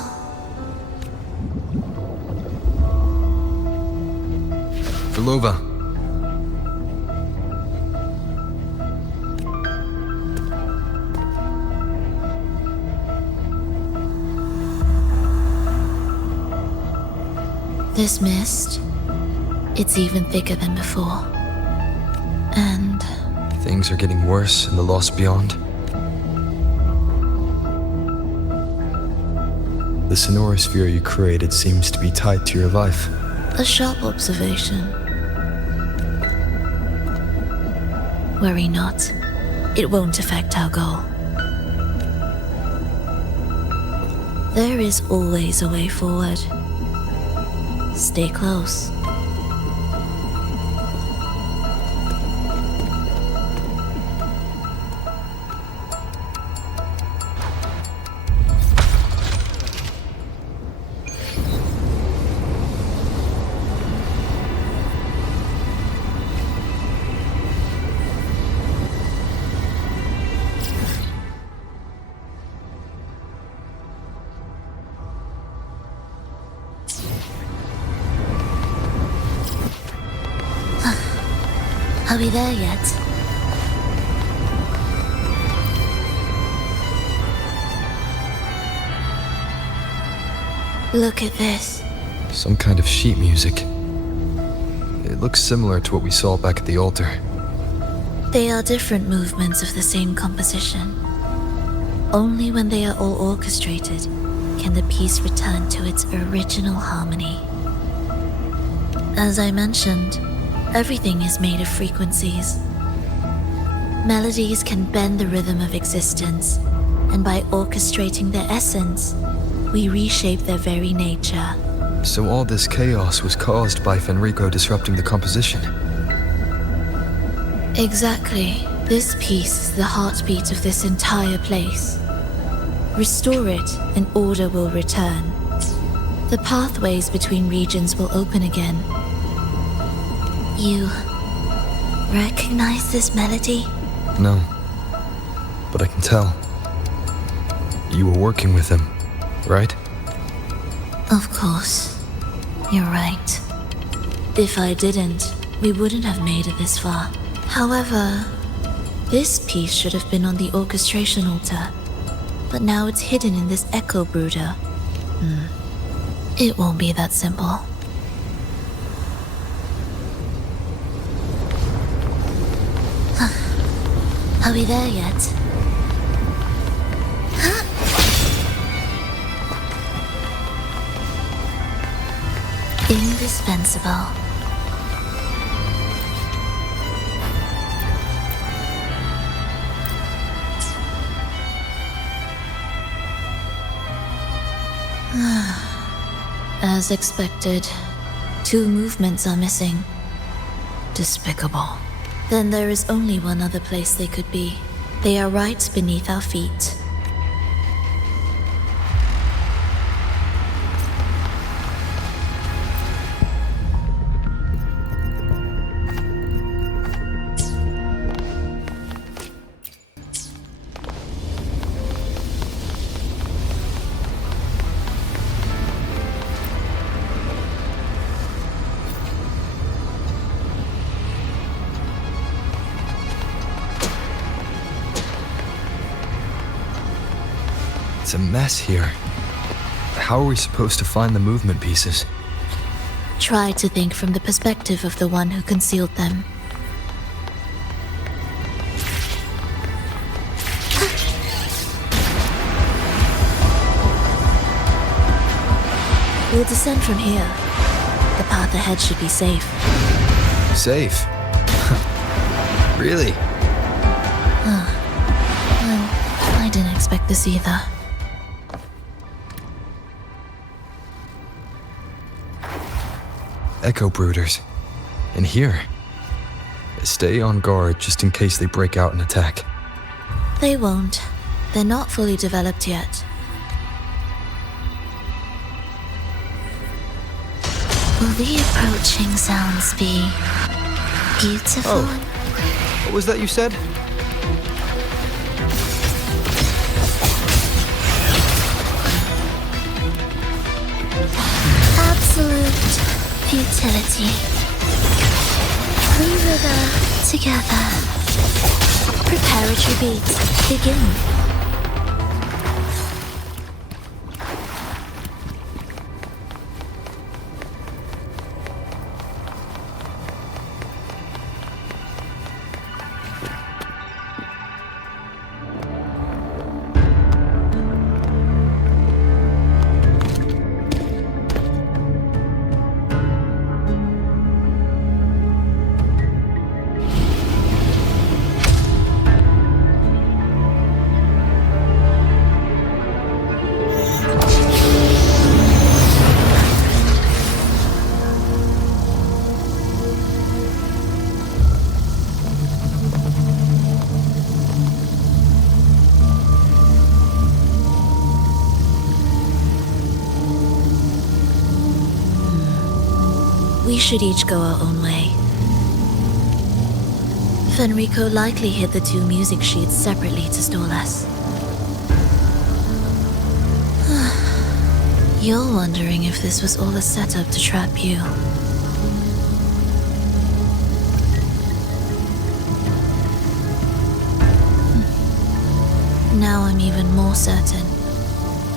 Vilova. This mist, it's even thicker than before. And Things are getting worse in the Lost Beyond. The sonorosphere you created seems to be tied to your life. a sharp observation. Worry not. It won't affect our goal. There is always a way forward. Stay close. Are we there yet? Look at this. Some kind of sheet music. It looks similar to what we saw back at the altar. They are different movements of the same composition. Only when they are all orchestrated can the piece return to its original harmony. As I mentioned, everything is made of frequencies. Melodies can bend the rhythm of existence, and by orchestrating their essence, we reshape their very nature. So all this chaos was caused by Fenrico disrupting the composition? Exactly. This piece is the heartbeat of this entire place. Restore it, and order will return. The pathways between regions will open again. You recognize this melody? No. But I can tell. You were working with him, right? Of course. You're right. If I didn't, we wouldn't have made it this far. However, this piece should have been on the orchestration altar, but now it's hidden in this echo brooder. It won't be that simple. Are we there yet? Indispensable. As expected, 2 movements are missing. Despicable. Then there is only one other place they could be. They are right beneath our feet. It's a mess here. How are we supposed to find the movement pieces? Try to think from the perspective of the one who concealed them. We'll descend from here. The path ahead should be safe. Safe? Really? Well, I didn't expect this either. Echo brooders. In here. Stay on guard just in case they break out and attack. They won't. They're not fully developed yet. Will the approaching sounds be beautiful? Oh. What was that you said? Absolute futility. We wither together. Preparatory beats, begin. We should each go our own way. Fenrico likely hid the 2 music sheets separately to stall us. You're wondering if this was all a setup to trap you. I'm even more certain.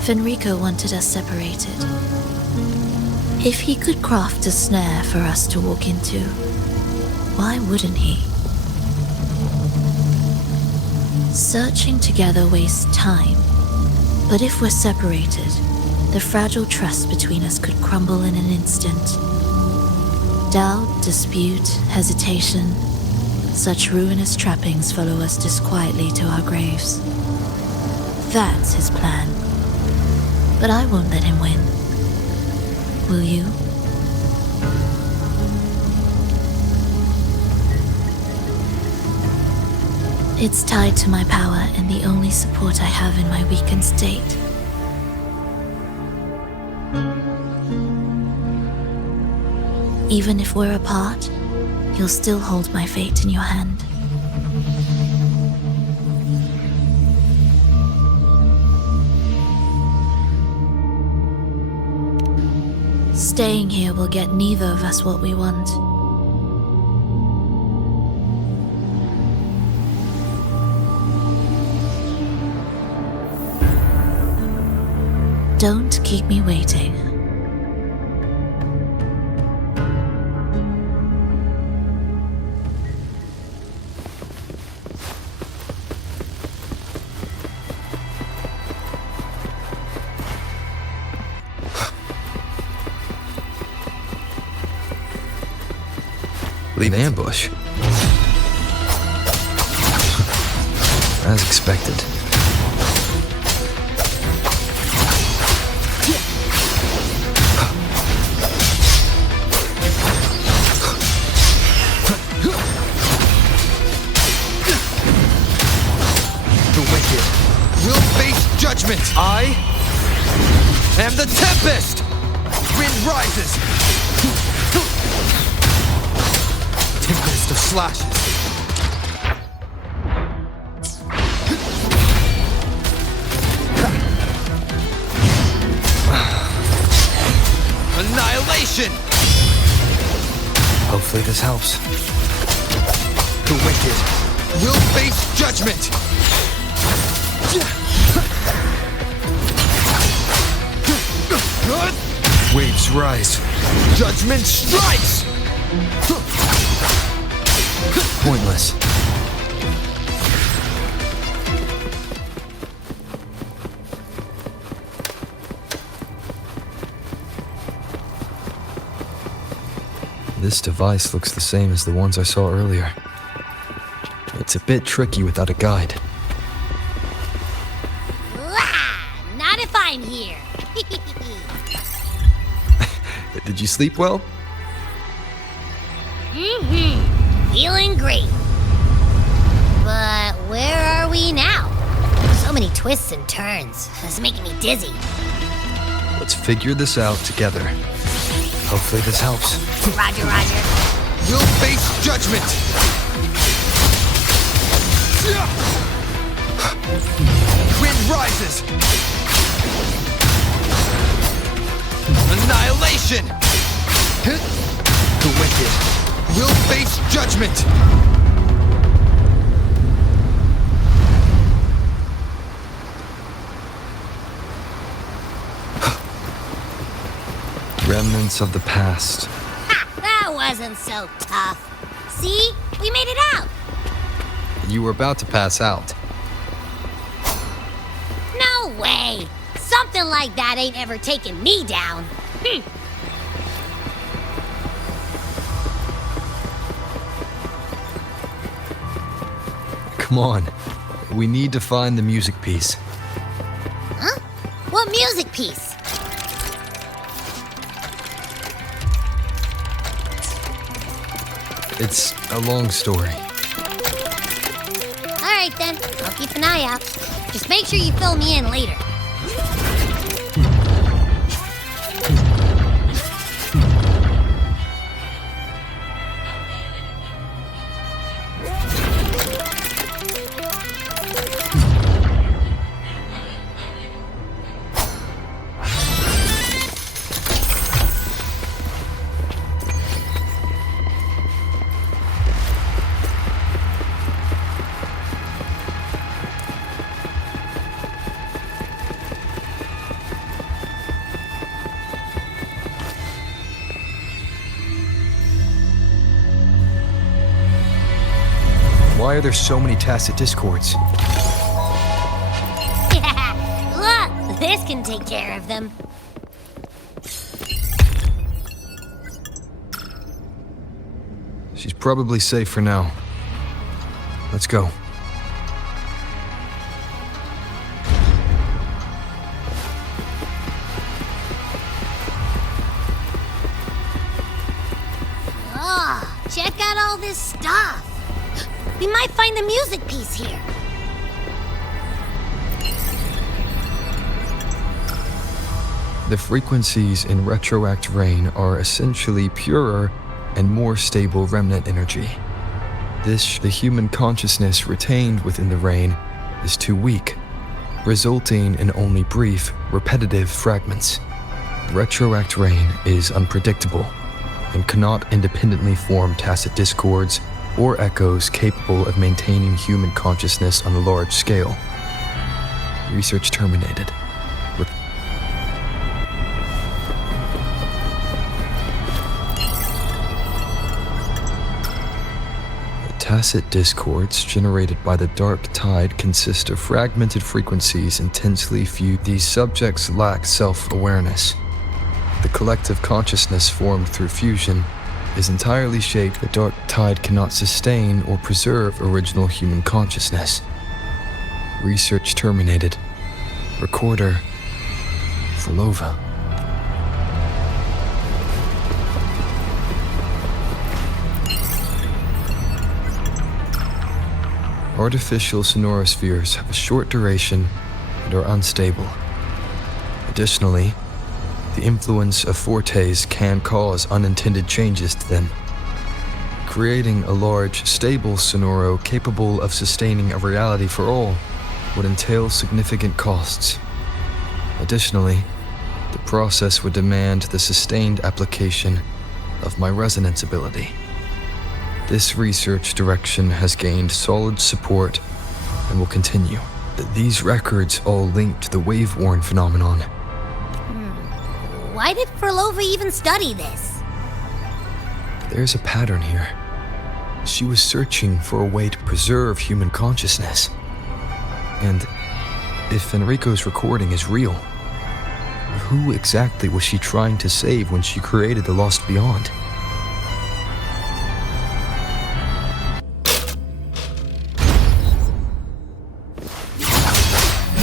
Fenrico wanted us separated. If he could craft a snare for us to walk into, why wouldn't he? Searching together wastes time, but if we're separated, the fragile trust between us could crumble in an instant. Doubt, dispute, hesitation, such ruinous trappings follow us disquietly to our graves. That's his plan. But I won't let him win. Will you? It's tied to my power and the only support I have in my weakened state. Even if we're apart, you'll still hold my fate in your hand. Staying here will get neither of us what we want. Don't keep me waiting. An ambush. As expected. The wicked will face judgment. I am the Tempest. Wind rises. Tempest of slashes. Annihilation! Hopefully this helps. The wicked will face judgment! Waves rise. Judgment strikes! Pointless. This device looks the same as the ones I saw earlier. It's a bit tricky without a guide. Not if I'm here. Did you sleep well? Feeling great. But where are we now? So many twists and turns. It's making me dizzy. Let's figure this out together. Hopefully this helps. Roger, roger. You'll face judgment! Wind rises! Annihilation! The wicked will face judgment! Remnants of the past. Ha! That wasn't so tough. See? We made it out. You were about to pass out. No way. Something like that ain't ever taken me down. Come on. We need to find the music piece. Huh? What music piece? It's a long story. Alright then, I'll keep an eye out. Just make sure you fill me in later. Why are there so many tacit discords? Look, this can take care of them. She's probably safe for now. Let's go. Oh, check out all this stuff. We might find the music piece here. The frequencies in retroact rain are essentially purer and more stable remnant energy. The human consciousness retained within the rain is too weak, resulting in only brief, repetitive fragments. Retroact rain is unpredictable and cannot independently form tacit discords or echoes capable of maintaining human consciousness on a large scale. Research terminated. Tacit discords generated by the dark tide consist of fragmented frequencies intensely fused. These subjects lack self-awareness. The collective consciousness formed through fusion is entirely shaped. The dark tide cannot sustain or preserve original human consciousness. Research terminated. Recorder Frolova. Artificial sonorospheres have a short duration and are unstable. Additionally, the influence of fortes can cause unintended changes to them. Creating a large, stable sonoro capable of sustaining a reality for all would entail significant costs. Additionally, the process would demand the sustained application of my resonance ability. This research direction has gained solid support and will continue. These records all link to the wave-worn phenomenon. Why did Frolova even study this? There's a pattern here. She was searching for a way to preserve human consciousness. And if Enrico's recording is real, who exactly was she trying to save when she created the Lost Beyond?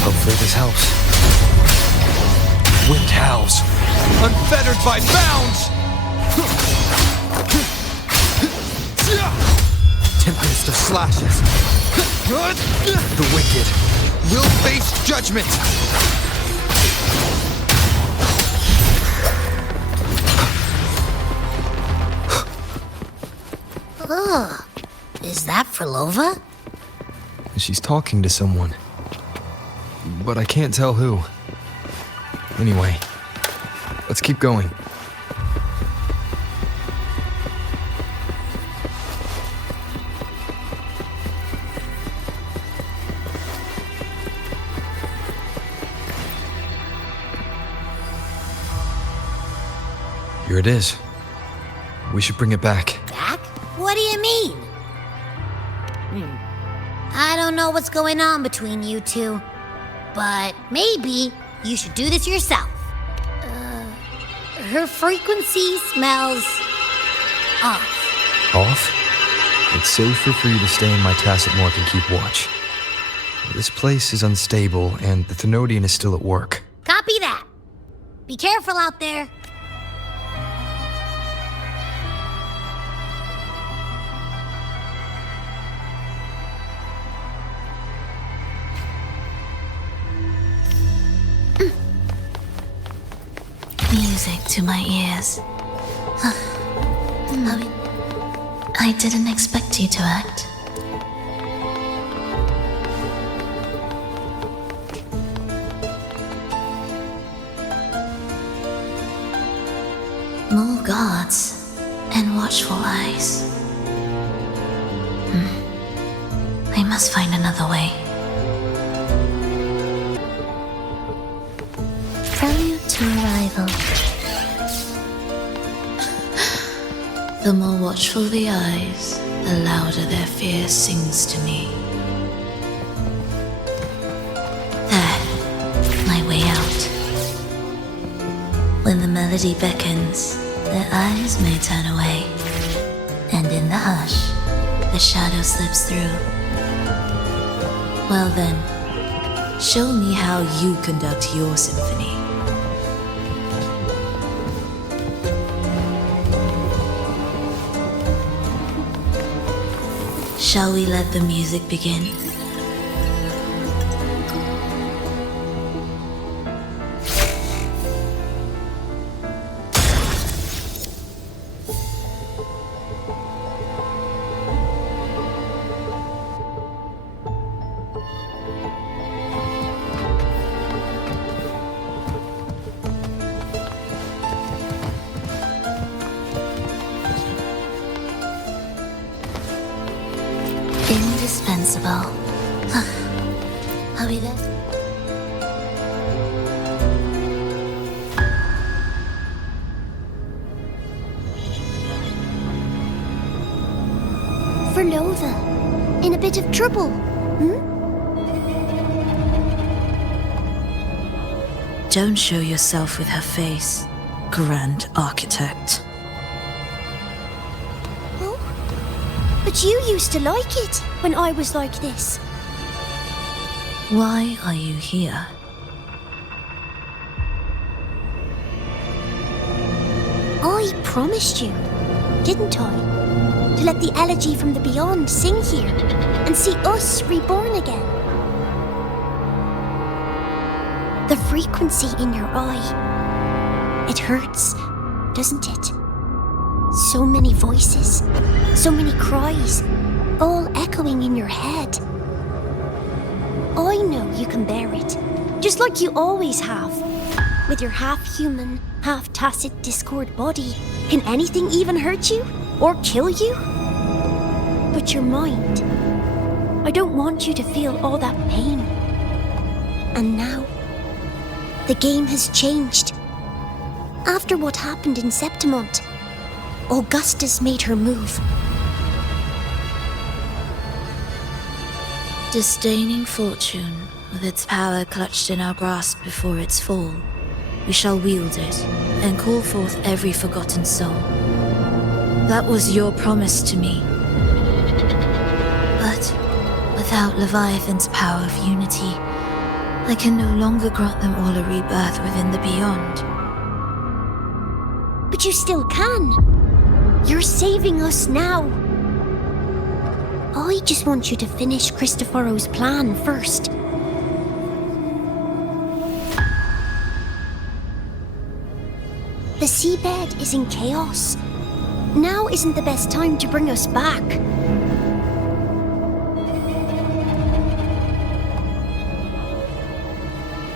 Hopefully this helps. Wind howls, unfettered by bounds! Tempest of slashes. The wicked will face judgment! Ugh. Is that Frolova? She's talking to someone. But I can't tell who. Anyway, let's keep going. Here it is. We should bring it back. Back? What do you mean? I don't know what's going on between you two, but maybe you should do this yourself. Her frequency smells off. Off? It's safer for you to stay in my tacit mark and keep watch. This place is unstable, and the Thenodian is still at work. Copy that. Be careful out there. Music to my ears. I didn't expect you to act. More guards and watchful eyes. I must find another way. Prelude to arrival. The more watchful the eyes, the louder their fear sings to me. There, my way out. When the melody beckons, their eyes may turn away, and in the hush, the shadow slips through. Well then, show me how you conduct your symphony. Shall we let the music begin? Indispensable. Are we there? Verlova, in a bit of trouble, Don't show yourself with her face, Grand Architect. But you used to like it when I was like this. Why are you here? I promised you, didn't I? To let the elegy from the beyond sing here and see us reborn again. The frequency in your eye, it hurts, doesn't it? So many voices, so many cries, all echoing in your head. I know you can bear it, just like you always have. With your half-human, half-tacit Discord body, can anything even hurt you? Or kill you? But your mind, I don't want you to feel all that pain. And now, the game has changed. After what happened in Septimont, Augustus made her move. Disdaining fortune, with its power clutched in our grasp before its fall, we shall wield it and call forth every forgotten soul. That was your promise to me. But without Leviathan's power of unity, I can no longer grant them all a rebirth within the beyond. But you still can. You're saving us now. I just want you to finish Cristoforo's plan first. The seabed is in chaos. Now isn't the best time to bring us back.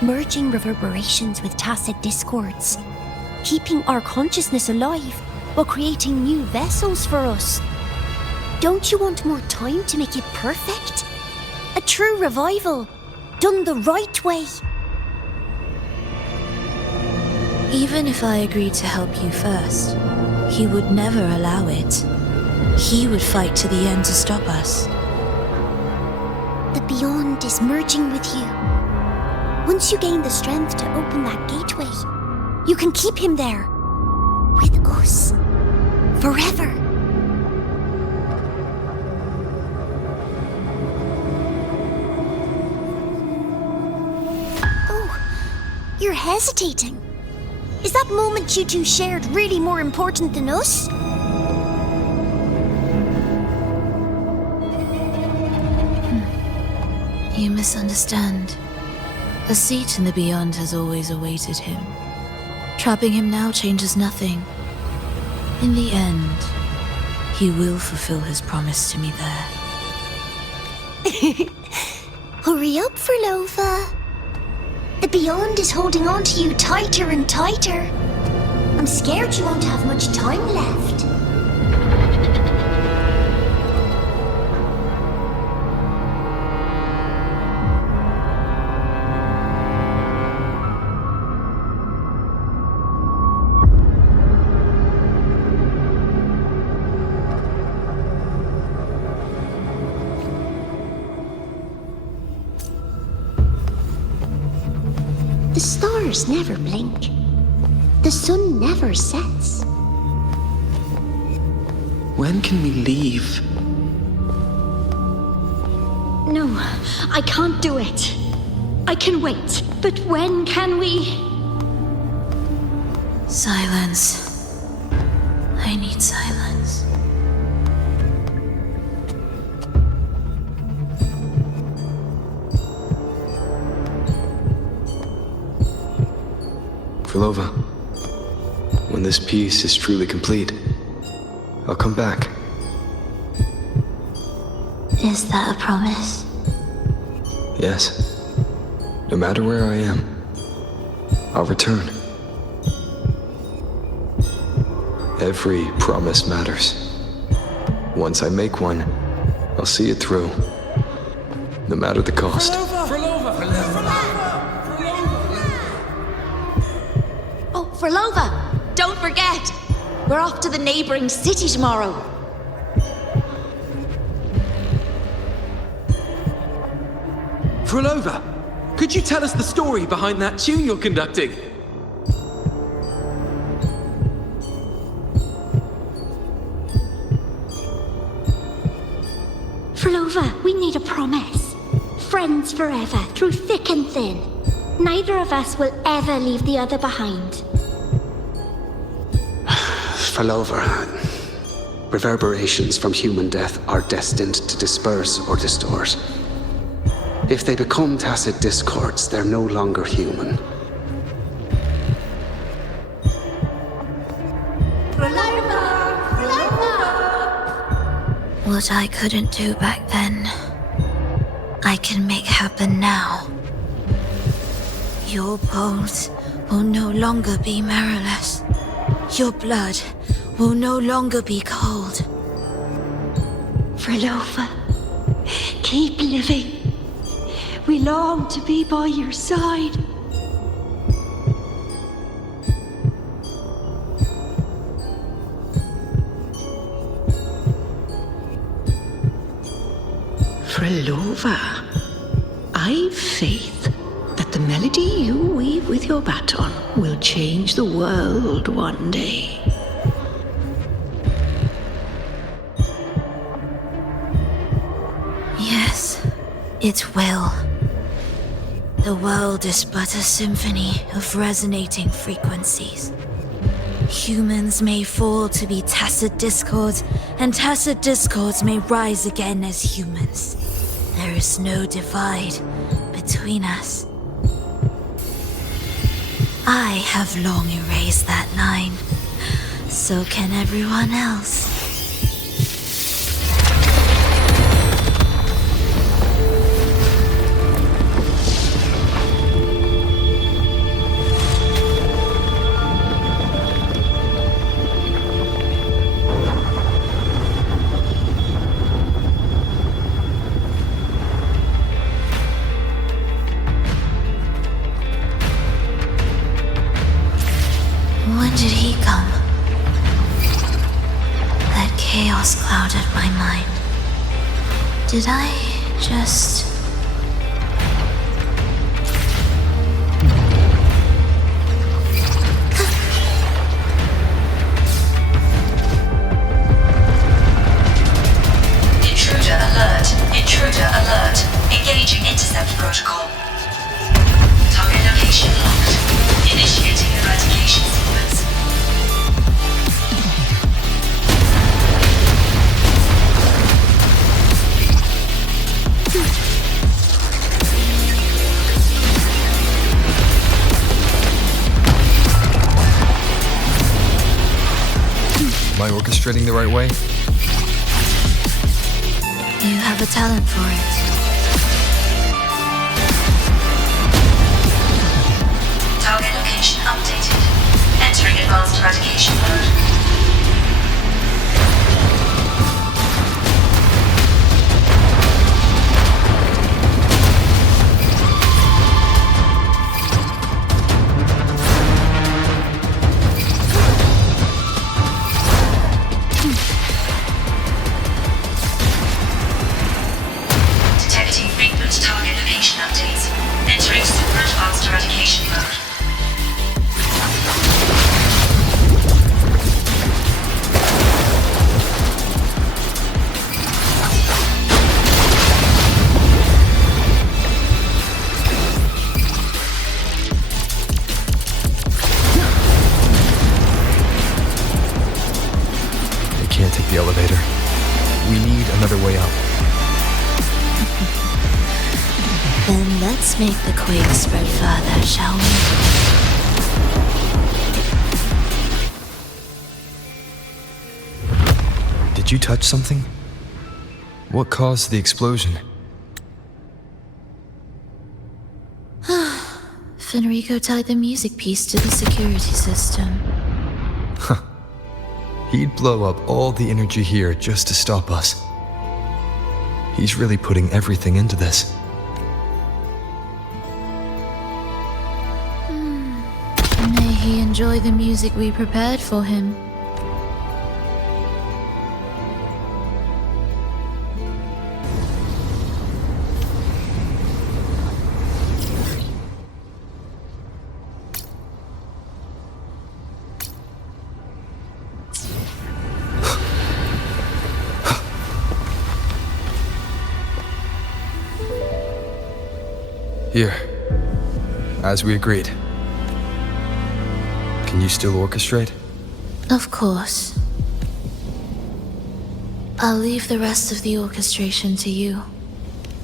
Merging reverberations with tacit discords. Keeping our consciousness alive while creating new vessels for us. Don't you want more time to make it perfect? A true revival, done the right way. Even if I agreed to help you first, he would never allow it. He would fight to the end to stop us. The beyond is merging with you. Once you gain the strength to open that gateway, you can keep him there. With us. Forever. Oh, you're hesitating. Is that moment you two shared really more important than us? You misunderstand. A seat in the beyond has always awaited him. Trapping him now changes nothing. In the end, he will fulfill his promise to me there. Hurry up, Verlova. The beyond is holding on to you tighter and tighter. I'm scared you won't have much time left. The stars never blink. The sun never sets. When can we leave? No, I can't do it. I can wait, but when can we? Silence. I need silence. Frolova, when this piece is truly complete, I'll come back. Is that a promise? Yes. No matter where I am, I'll return. Every promise matters. Once I make one, I'll see it through, no matter the cost. Oh, Frolova! Don't forget! We're off to the neighboring city tomorrow. Frolova, could you tell us the story behind that tune you're conducting? Frolova, we need a promise. Friends forever, through thick and thin. Neither of us will ever leave the other behind. Frolova, reverberations from human death are destined to disperse or distort. If they become tacit discords, they're no longer human. What I couldn't do back then, I can make happen now. Your bones will no longer be marrowless. Your blood will no longer be cold. Frolova, keep living. We long to be by your side. Frolova, I've faith that the melody you weave with your baton will change the world one day. Yes, it will. The world is but a symphony of resonating frequencies. Humans may fall to be tacit discords, and tacit discords may rise again as humans. There is no divide between us. I have long erased that line. So can everyone else. When did he come? That chaos clouded my mind. Did I just... Intruder alert. Intruder alert. Engaging intercept protocol. Target location locked. Initiating eradication sequence. Am I orchestrating the right way? You have a talent for it. Target location updated. Entering advanced eradication mode. Detecting frequent target location updates. Entering super advanced eradication mode. elevator. We need another way up. Then let's make the quake spread further, shall we? Did you touch something? What caused the explosion? Fenrico tied the music piece to the security system. Huh. He'd blow up all the energy here just to stop us. He's really putting everything into this. May he enjoy the music we prepared for him. Here, as we agreed. Can you still orchestrate? Of course. I'll leave the rest of the orchestration to you.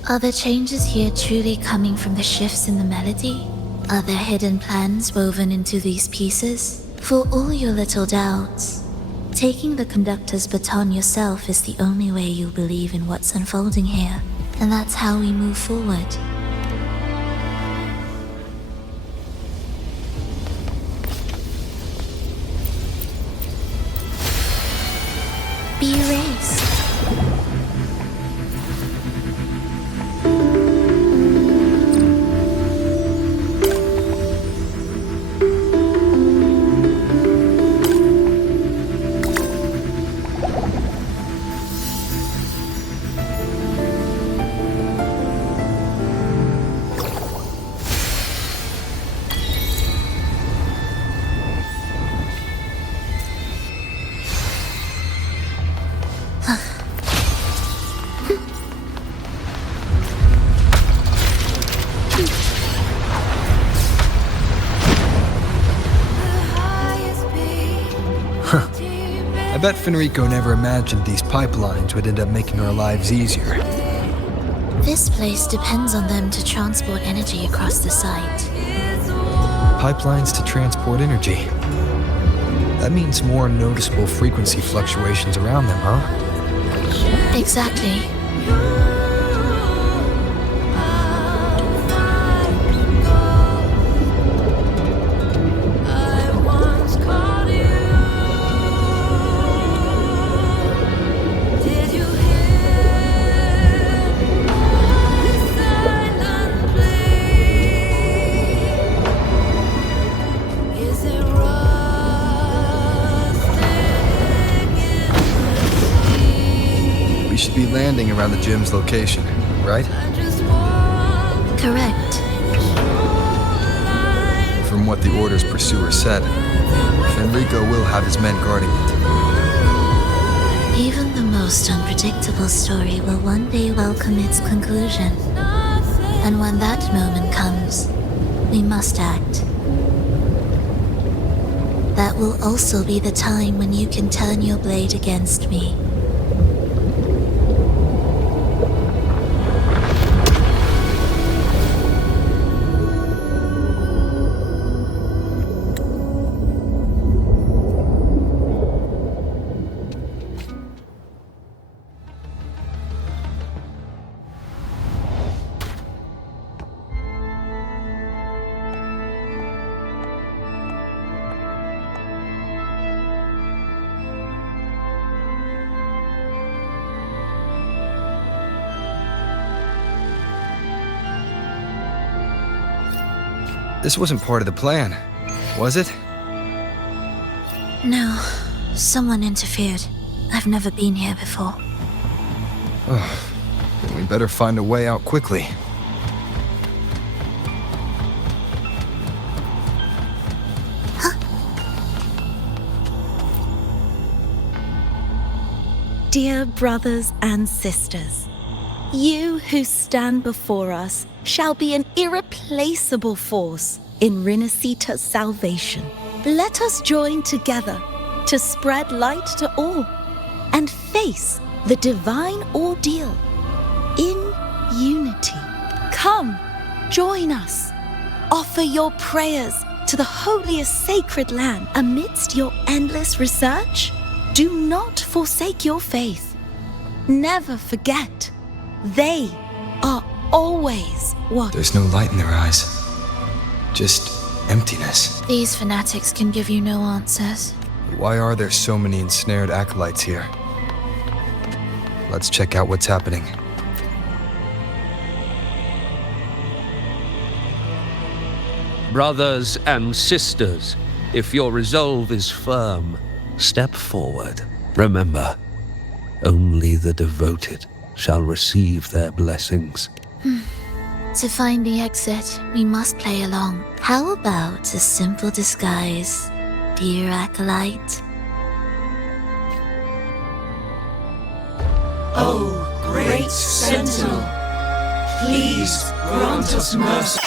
Are the changes here truly coming from the shifts in the melody? Are there hidden plans woven into these pieces? For all your little doubts, taking the conductor's baton yourself is the only way you'll believe in what's unfolding here. And that's how we move forward. Be erased. I bet Fenrico never imagined these pipelines would end up making our lives easier. This place depends on them to transport energy across the site. Pipelines to transport energy. That means more noticeable frequency fluctuations around them, huh? Exactly. We should be landing around the gym's location, right? Correct. From what the Order's pursuer said, Fenrico will have his men guarding it. Even the most unpredictable story will one day welcome its conclusion. And when that moment comes, we must act. That will also be the time when you can turn your blade against me. This wasn't part of the plan, was it? No, someone interfered. I've never been here before. Oh, then we better find a way out quickly. Dear brothers and sisters, you who stand before us shall be an irreplaceable force in Rinasita's salvation. Let us join together to spread light to all and face the divine ordeal in unity. Come, join us. Offer your prayers to the holiest sacred land amidst your endless research. Do not forsake your faith. Never forget, they are always what. There's no light in their eyes. Just emptiness. These fanatics can give you no answers. Why are there so many ensnared acolytes here? Let's check out what's happening. Brothers and sisters, if your resolve is firm, step forward. Remember, only the devoted shall receive their blessings. To find the exit, we must play along. How about a simple disguise, dear acolyte? Oh, great Sentinel, please grant us mercy.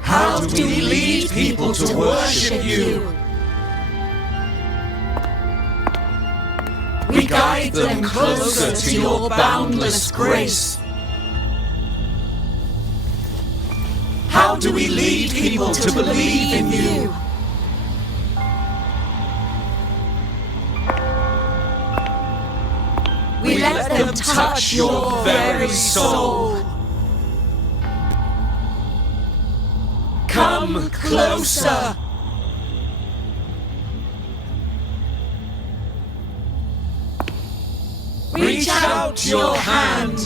How do we lead people to worship you? We guide them closer to your boundless grace. How do we lead people to believe in you? We let them touch your very soul. Come closer. Reach out your hand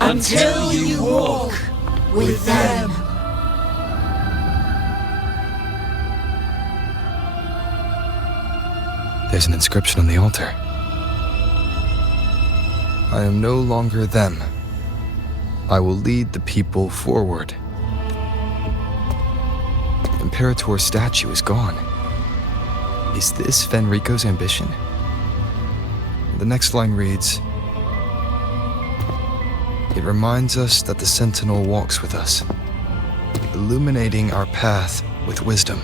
until you walk with them. There's an inscription on the altar. I am no longer them. I will lead the people forward. The Imperator's statue is gone. Is this Fenrico's ambition? The next line reads, "It reminds us that the Sentinel walks with us, illuminating our path with wisdom."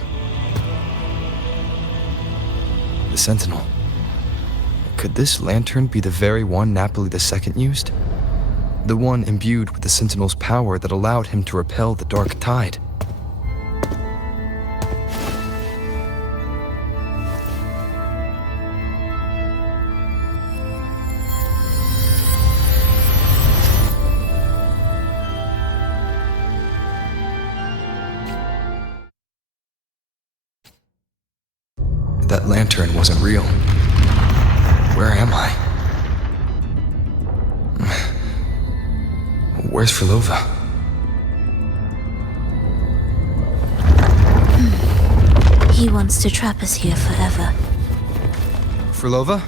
The Sentinel. Could this lantern be the very one Napoli II used? The one imbued with the Sentinel's power that allowed him to repel the dark tide? That lantern wasn't real. Where am I? Where's Frolova? He wants to trap us here forever. Frolova?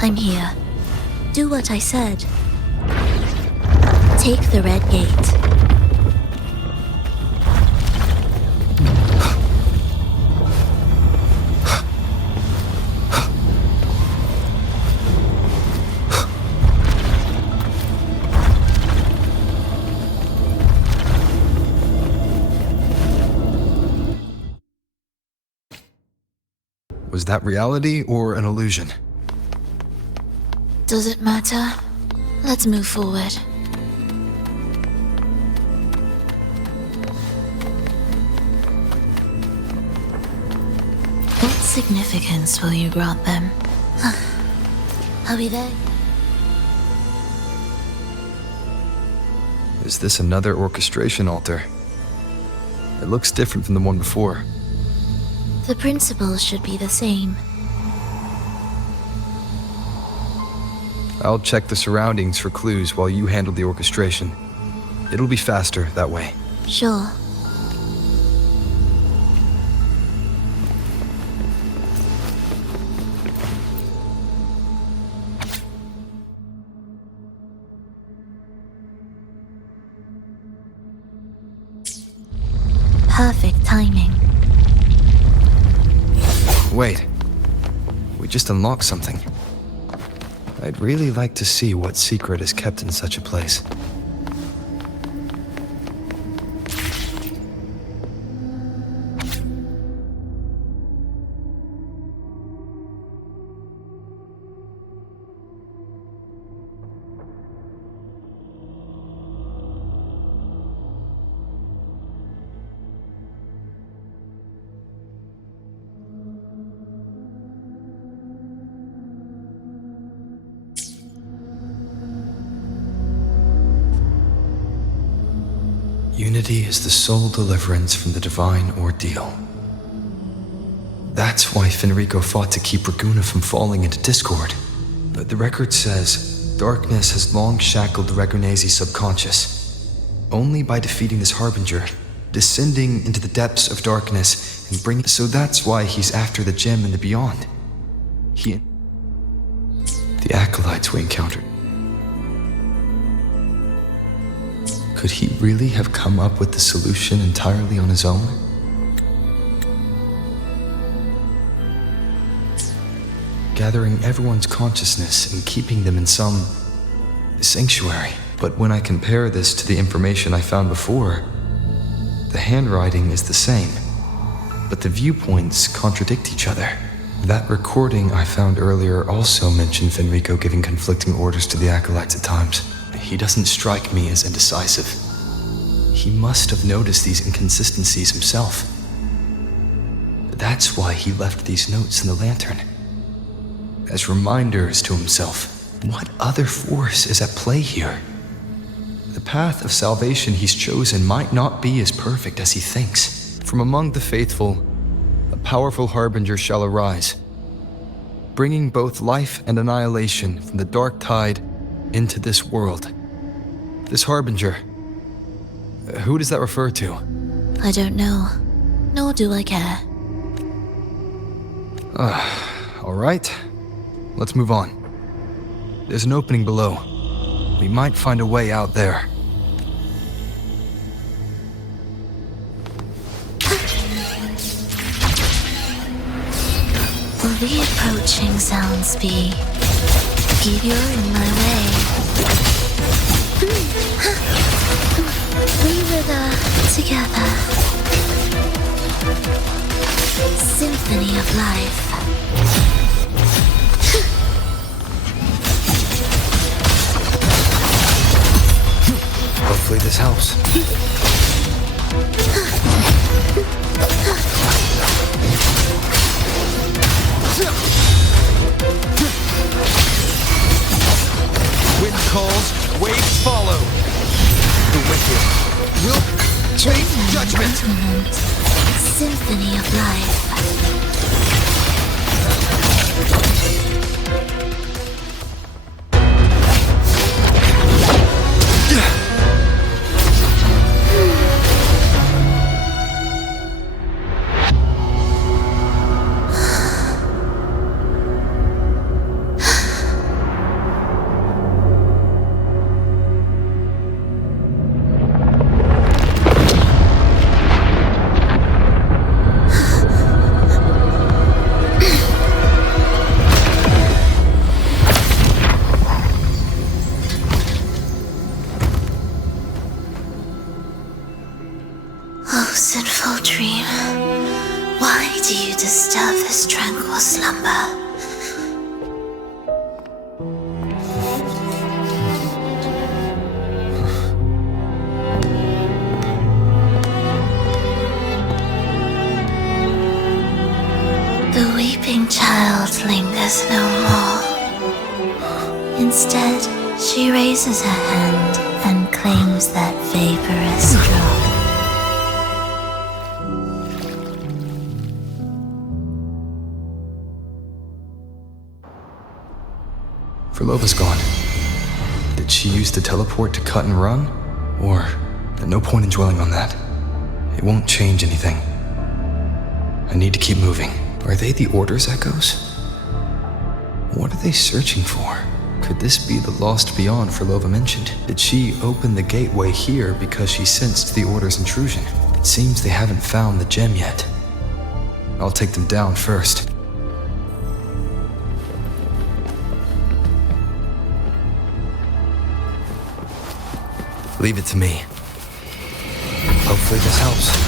I'm here. Do what I said. Take the red gate. Was that reality or an illusion? Does it matter? Let's move forward. significance will you grant them? Are we there? Is this another orchestration altar? It looks different from the one before. The principles should be the same. I'll check the surroundings for clues while you handle the orchestration. It'll be faster that way. Sure. Perfect timing. Wait. We just unlocked something. I'd really like to see what secret is kept in such a place. Unity is the sole deliverance from the divine ordeal. That's why Fenrico fought to keep Raguna from falling into discord. But the record says, darkness has long shackled Ragunese's subconscious. Only by defeating this harbinger, descending into the depths of darkness, and bringing... So that's why he's after the gem in the beyond. The acolytes we encountered. Could he really have come up with the solution entirely on his own? Gathering everyone's consciousness and keeping them in some sanctuary. But when I compare this to the information I found before, the handwriting is the same, but the viewpoints contradict each other. That recording I found earlier also mentioned Fenrico giving conflicting orders to the acolytes at times. He doesn't strike me as indecisive. He must have noticed these inconsistencies himself. That's why he left these notes in the lantern. As reminders to himself. What other force is at play here? The path of salvation he's chosen might not be as perfect as he thinks. From among the faithful, a powerful harbinger shall arise, bringing both life and annihilation from the dark tide into this world. This harbinger, who does that refer to? I don't know, nor do I care. All right, let's move on. There's an opening below. We might find a way out there. Will the approaching sounds be... Give you're in my way. We were together. Symphony of life. Hopefully this helps. Wind calls, waves follow. The wicked will take judgment. Symphony of life. Oh, sinful dream, why do you disturb this tranquil slumber? The way weeping child lingers no more. Instead, she raises her hand and claims that vaporous drop. Verlova's gone. Did she use the teleport to cut and run? Or, no point in dwelling on that. It won't change anything. I need to keep moving. Are they the Order's echoes? What are they searching for? Could this be the Lost Beyond Verlova mentioned? Did she open the gateway here because she sensed the Order's intrusion? It seems they haven't found the gem yet. I'll take them down first. Leave it to me. Hopefully this helps.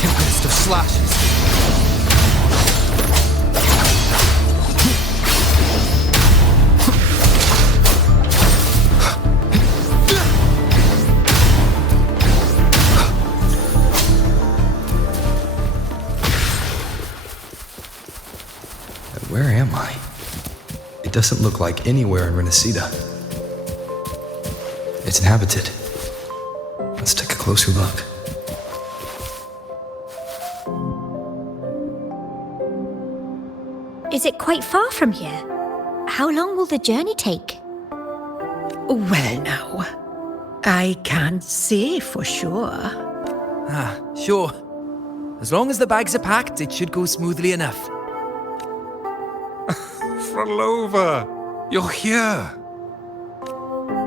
Tempest of slashes. Where am I? It doesn't look like anywhere in Renacida. It's inhabited. Let's take a closer look. Is it quite far from here? How long will the journey take? Well, now, I can't say for sure. Ah, sure. As long as the bags are packed, it should go smoothly enough. Verlova, you're here.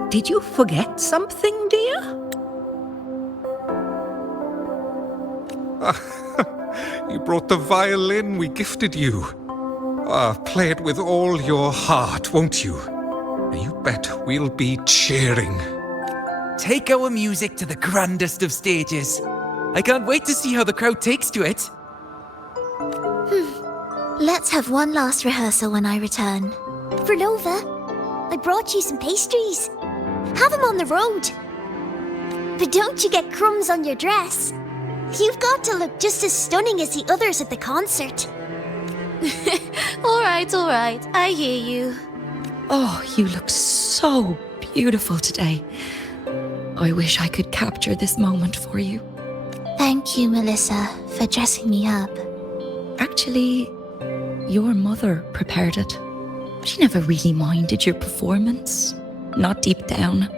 Did you forget something, dear? You brought the violin we gifted you. Play it with all your heart, won't you? You bet we'll be cheering. Take our music to the grandest of stages. I can't wait to see how the crowd takes to it. Let's have one last rehearsal when I return. Verlova, I brought you some pastries. Have them on the road. But don't you get crumbs on your dress. You've got to look just as stunning as the others at the concert. All right, I hear you. Oh, you look so beautiful today. I wish I could capture this moment for you. Thank you, Melissa, for dressing me up. Actually, your mother prepared it. She never really minded your performance. Not deep down.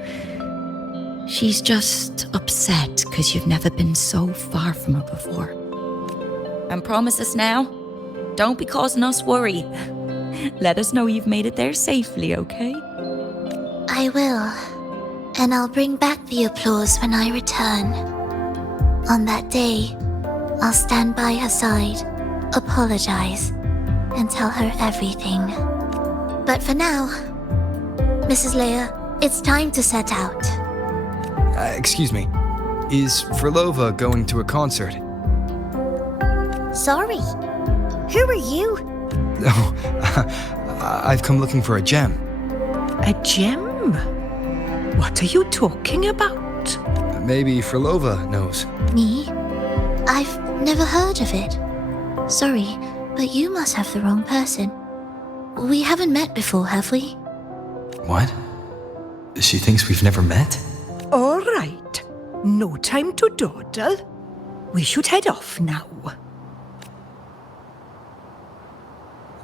She's just upset because you've never been so far from her before. And promise us now, don't be causing us worry. Let us know you've made it there safely, okay? I will. And I'll bring back the applause when I return. On that day, I'll stand by her side, apologize, and tell her everything. But for now, Mrs. Leia, it's time to set out. Excuse me. Is Verlova going to a concert? Sorry. Who are you? Oh, I've come looking for a gem. A gem? What are you talking about? Maybe Verlova knows. Me? I've never heard of it. Sorry, but you must have the wrong person. We haven't met before, have we? What? She thinks we've never met? All right. No time to dawdle. We should head off now.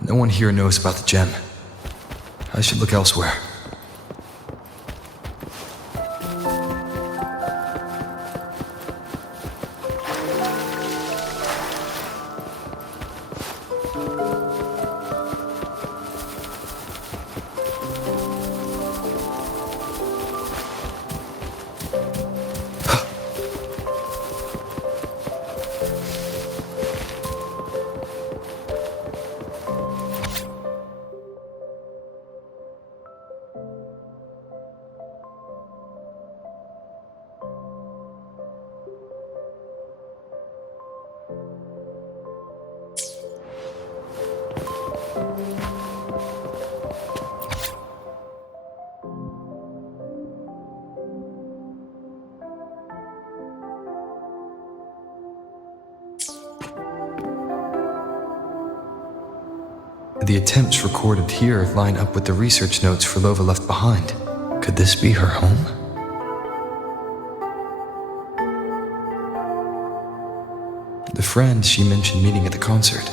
No one here knows about the gem. I should look elsewhere. The attempts recorded here line up with the research notes Frolova left behind. Could this be her home? The friend she mentioned meeting at the concert.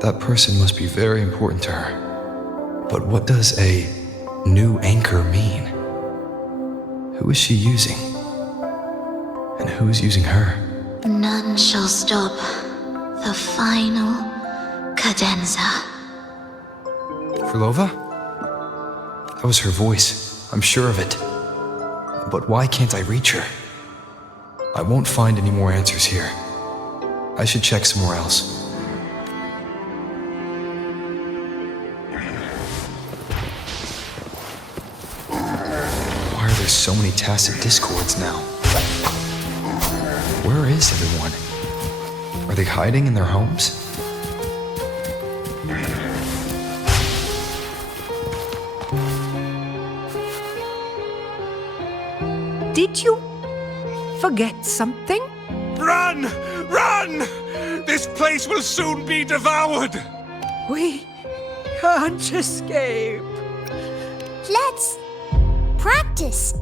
That person must be very important to her. But what does a new anchor mean? Who is she using? And who's using her? None shall stop the final cadenza. Frolova? That was her voice. I'm sure of it. But why can't I reach her? I won't find any more answers here. I should check somewhere else. Why are there so many tacit discords now? Where is everyone? Are they hiding in their homes? Did you forget something? Run! Run! This place will soon be devoured! We can't escape. Let's practice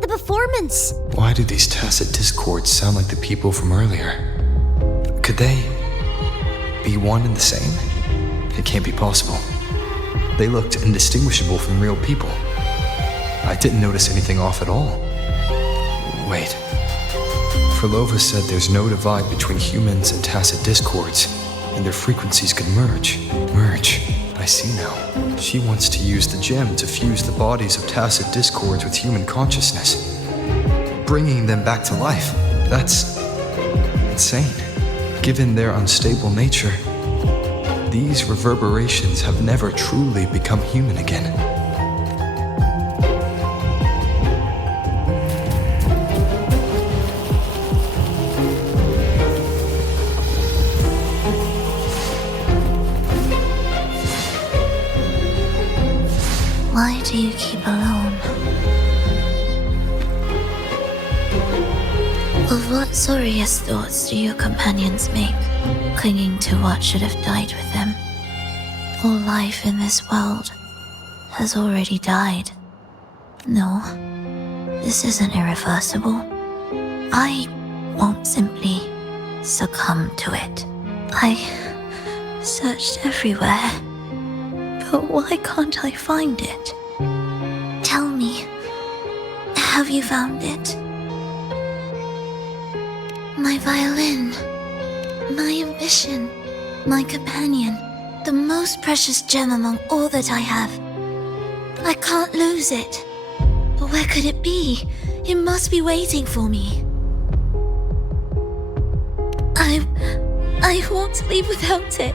the performance. Why do these tacit discords sound like the people from earlier? Could they be one and the same? It can't be possible. They looked indistinguishable from real people. I didn't notice anything off at all. Wait. Frolova said there's no divide between humans and tacit discords, and their frequencies could merge. Merge. I see now. She wants to use the gem to fuse the bodies of tacit discords with human consciousness, bringing them back to life. That's insane. Given their unstable nature, these reverberations have never truly become human again. Why do you keep alone? Of what sorriest thoughts do your companions make, clinging to what should have died with them? All life in this world has already died. No, this isn't irreversible. I won't simply succumb to it. I searched everywhere, but why can't I find it? Tell me, have you found it? My violin, my ambition, my companion, the most precious gem among all that I have. I can't lose it. But where could it be? It must be waiting for me. I won't leave without it.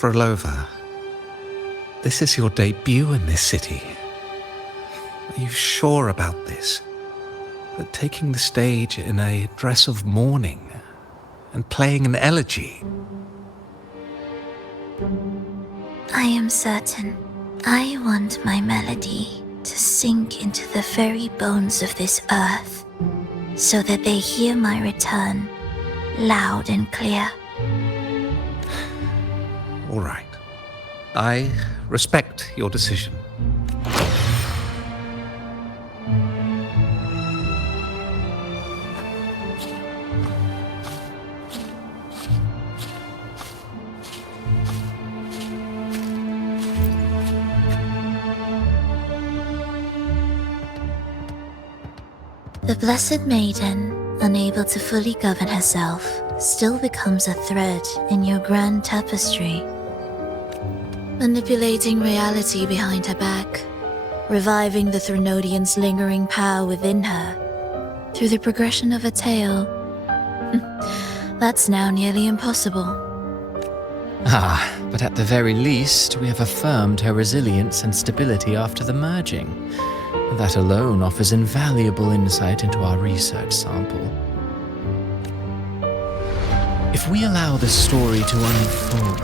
Frolova, this is your debut in this city. Are you sure about this? That taking the stage in a dress of mourning and playing an elegy? I am certain. I want my melody to sink into the very bones of this earth, so that they hear my return, loud and clear. All right. I respect your decision. The Blessed Maiden, unable to fully govern herself, still becomes a thread in your grand tapestry. Manipulating reality behind her back, reviving the Threnodian's lingering power within her through the progression of a tale. That's now nearly impossible. But at the very least, we have affirmed her resilience and stability after the merging. That alone offers invaluable insight into our research sample. If we allow the story to unfold,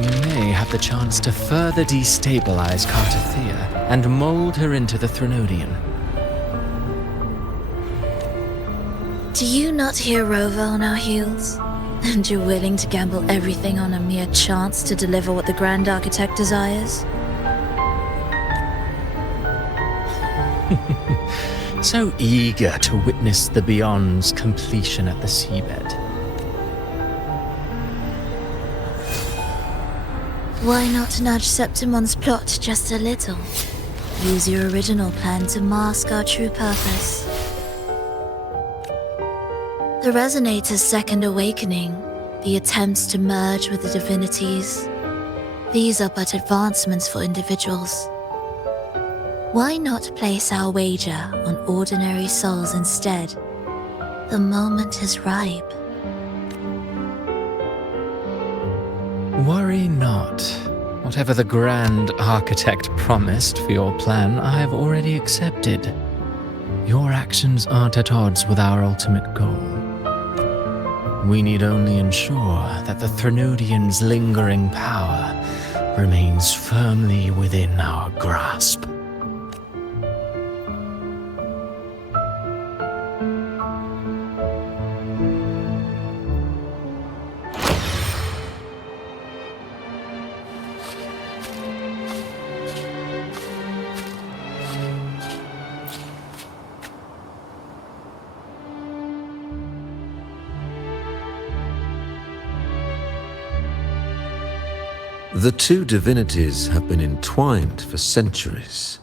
we may have the chance to further destabilize Cartathea and mold her into the Threnodian. Do you not hear Rover on our heels? And you're willing to gamble everything on a mere chance to deliver what the Grand Architect desires? So eager to witness the Beyond's completion at the seabed. Why not nudge Septimon's plot just a little? Use your original plan to mask our true purpose. The Resonator's second awakening, the attempts to merge with the divinities, these are but advancements for individuals. Why not place our wager on ordinary souls instead? The moment is ripe. Worry not. Whatever the Grand Architect promised for your plan, I have already accepted. Your actions aren't at odds with our ultimate goal. We need only ensure that the Threnodian's lingering power remains firmly within our grasp. The two divinities have been entwined for centuries.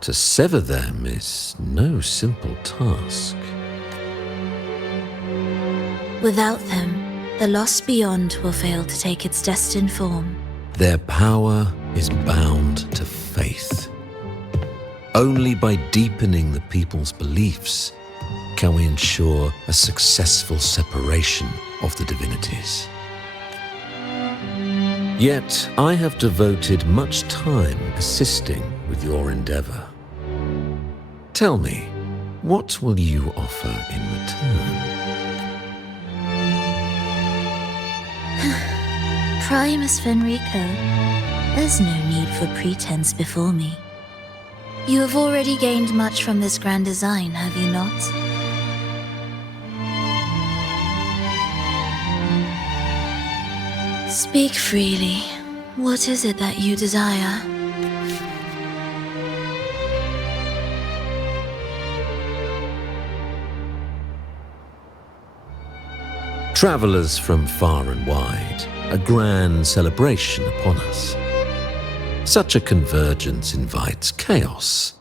To sever them is no simple task. Without them, the lost beyond will fail to take its destined form. Their power is bound to faith. Only by deepening the people's beliefs can we ensure a successful separation of the divinities. Yet, I have devoted much time assisting with your endeavor. Tell me, what will you offer in return? Primus Fenrico, there's no need for pretense before me. You have already gained much from this grand design, have you not? Speak freely. What is it that you desire? Travelers from far and wide, a grand celebration upon us. Such a convergence invites chaos,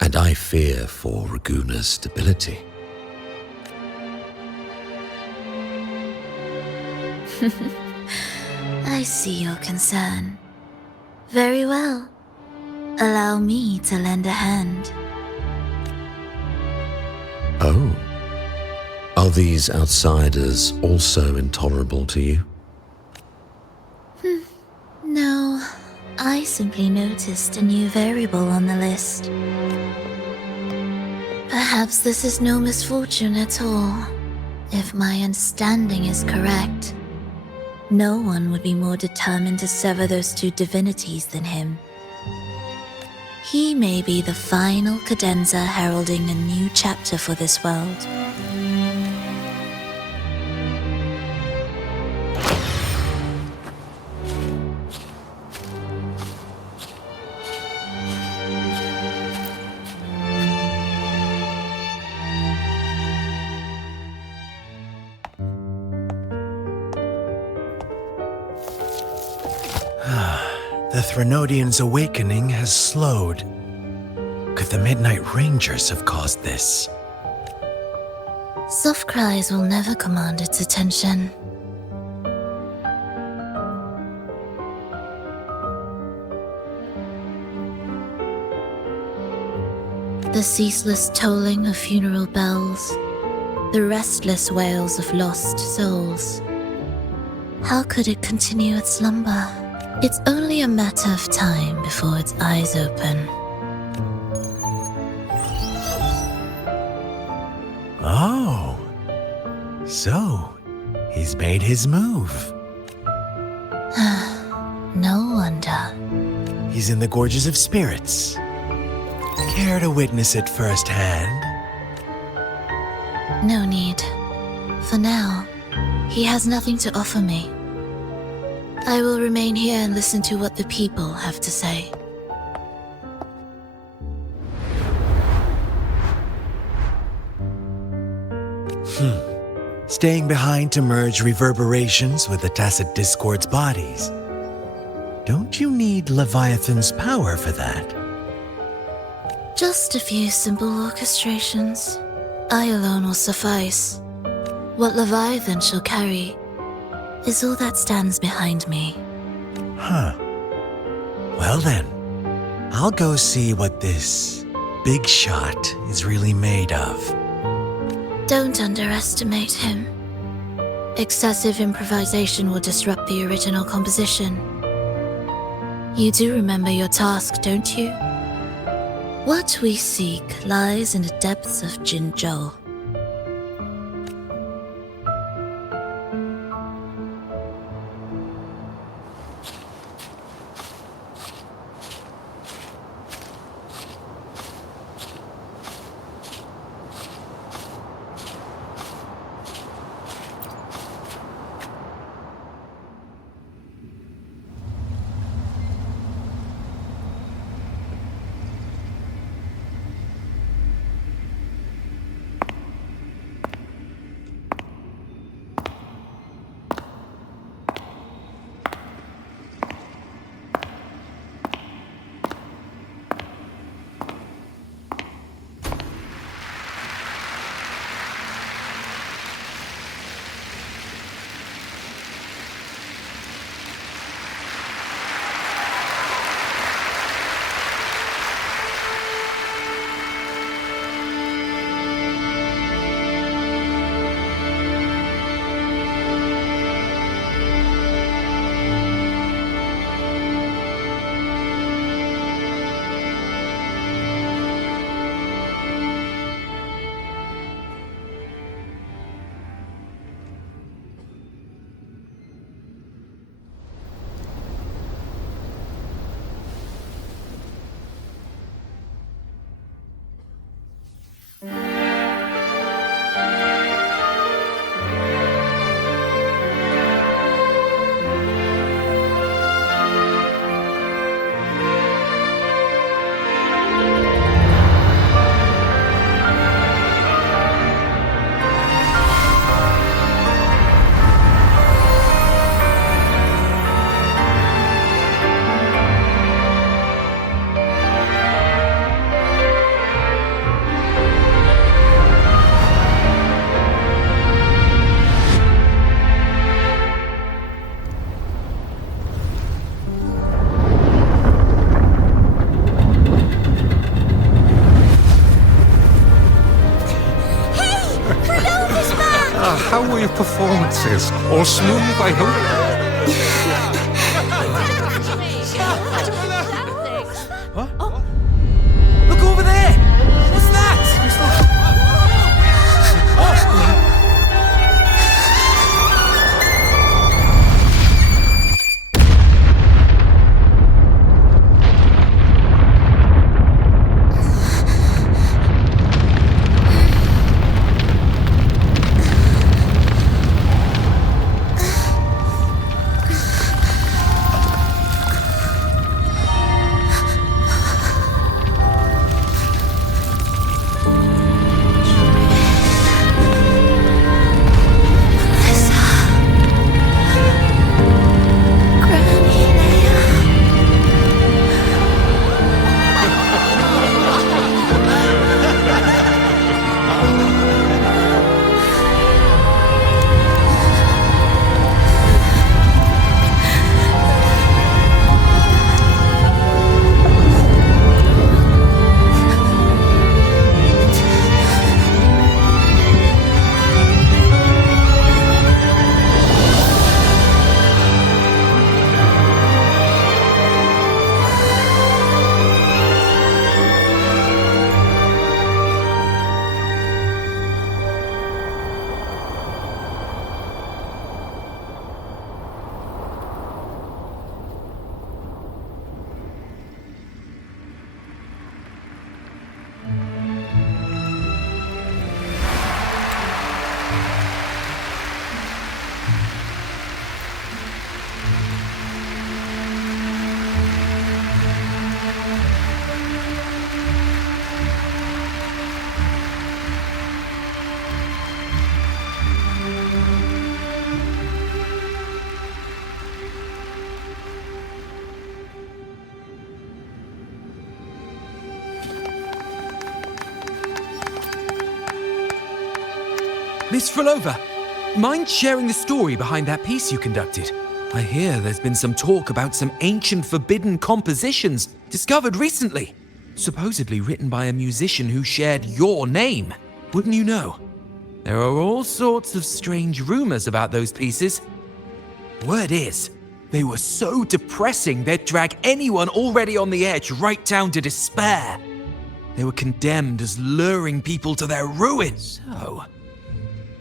and I fear for Raguna's stability. I see your concern. Very well. Allow me to lend a hand. Oh. Are these outsiders also intolerable to you? No, I simply noticed a new variable on the list. Perhaps this is no misfortune at all. If my understanding is correct, no one would be more determined to sever those two divinities than him. He may be the final cadenza heralding a new chapter for this world. The Threnodian's awakening has slowed. Could the Midnight Rangers have caused this? Soft cries will never command its attention. The ceaseless tolling of funeral bells, the restless wails of lost souls. How could it continue its slumber? It's only a matter of time before its eyes open. Oh, so he's made his move. No wonder. He's in the Gorges of Spirits. Care to witness it firsthand? No need. For now, he has nothing to offer me. I will remain here and listen to what the people have to say. Staying behind to merge reverberations with the Tacit Discord's bodies. Don't you need Leviathan's power for that? Just a few simple orchestrations. I alone will suffice. What Leviathan shall carry is all that stands behind me. Huh. Well then, I'll go see what this big shot is really made of. Don't underestimate him. Excessive improvisation will disrupt the original composition. You do remember your task, don't you? What we seek lies in the depths of Jinzhou. How were your performances? All smooth, I hope? Look over there! What's that? Miss Frolova, mind sharing the story behind that piece you conducted? I hear there's been some talk about some ancient forbidden compositions discovered recently, supposedly written by a musician who shared your name. Wouldn't you know? There are all sorts of strange rumors about those pieces. Word is, they were so depressing they'd drag anyone already on the edge right down to despair. They were condemned as luring people to their ruin. So,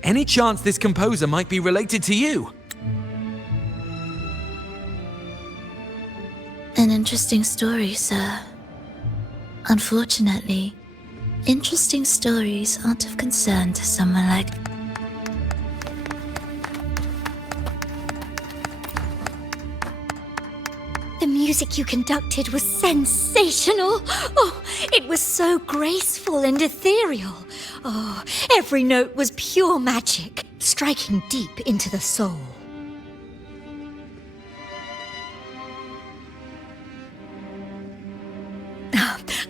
any chance this composer might be related to you? An interesting story, sir. Unfortunately, interesting stories aren't of concern to someone like... The music you conducted was sensational. Oh, it was so graceful and ethereal. Oh, every note was pure magic, striking deep into the soul.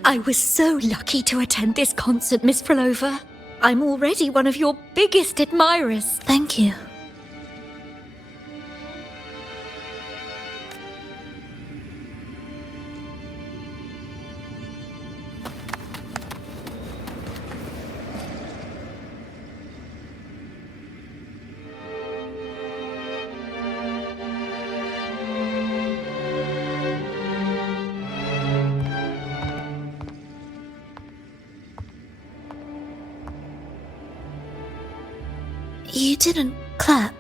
I was so lucky to attend this concert, Miss Frolova. I'm already one of your biggest admirers. Thank you. You didn't clap.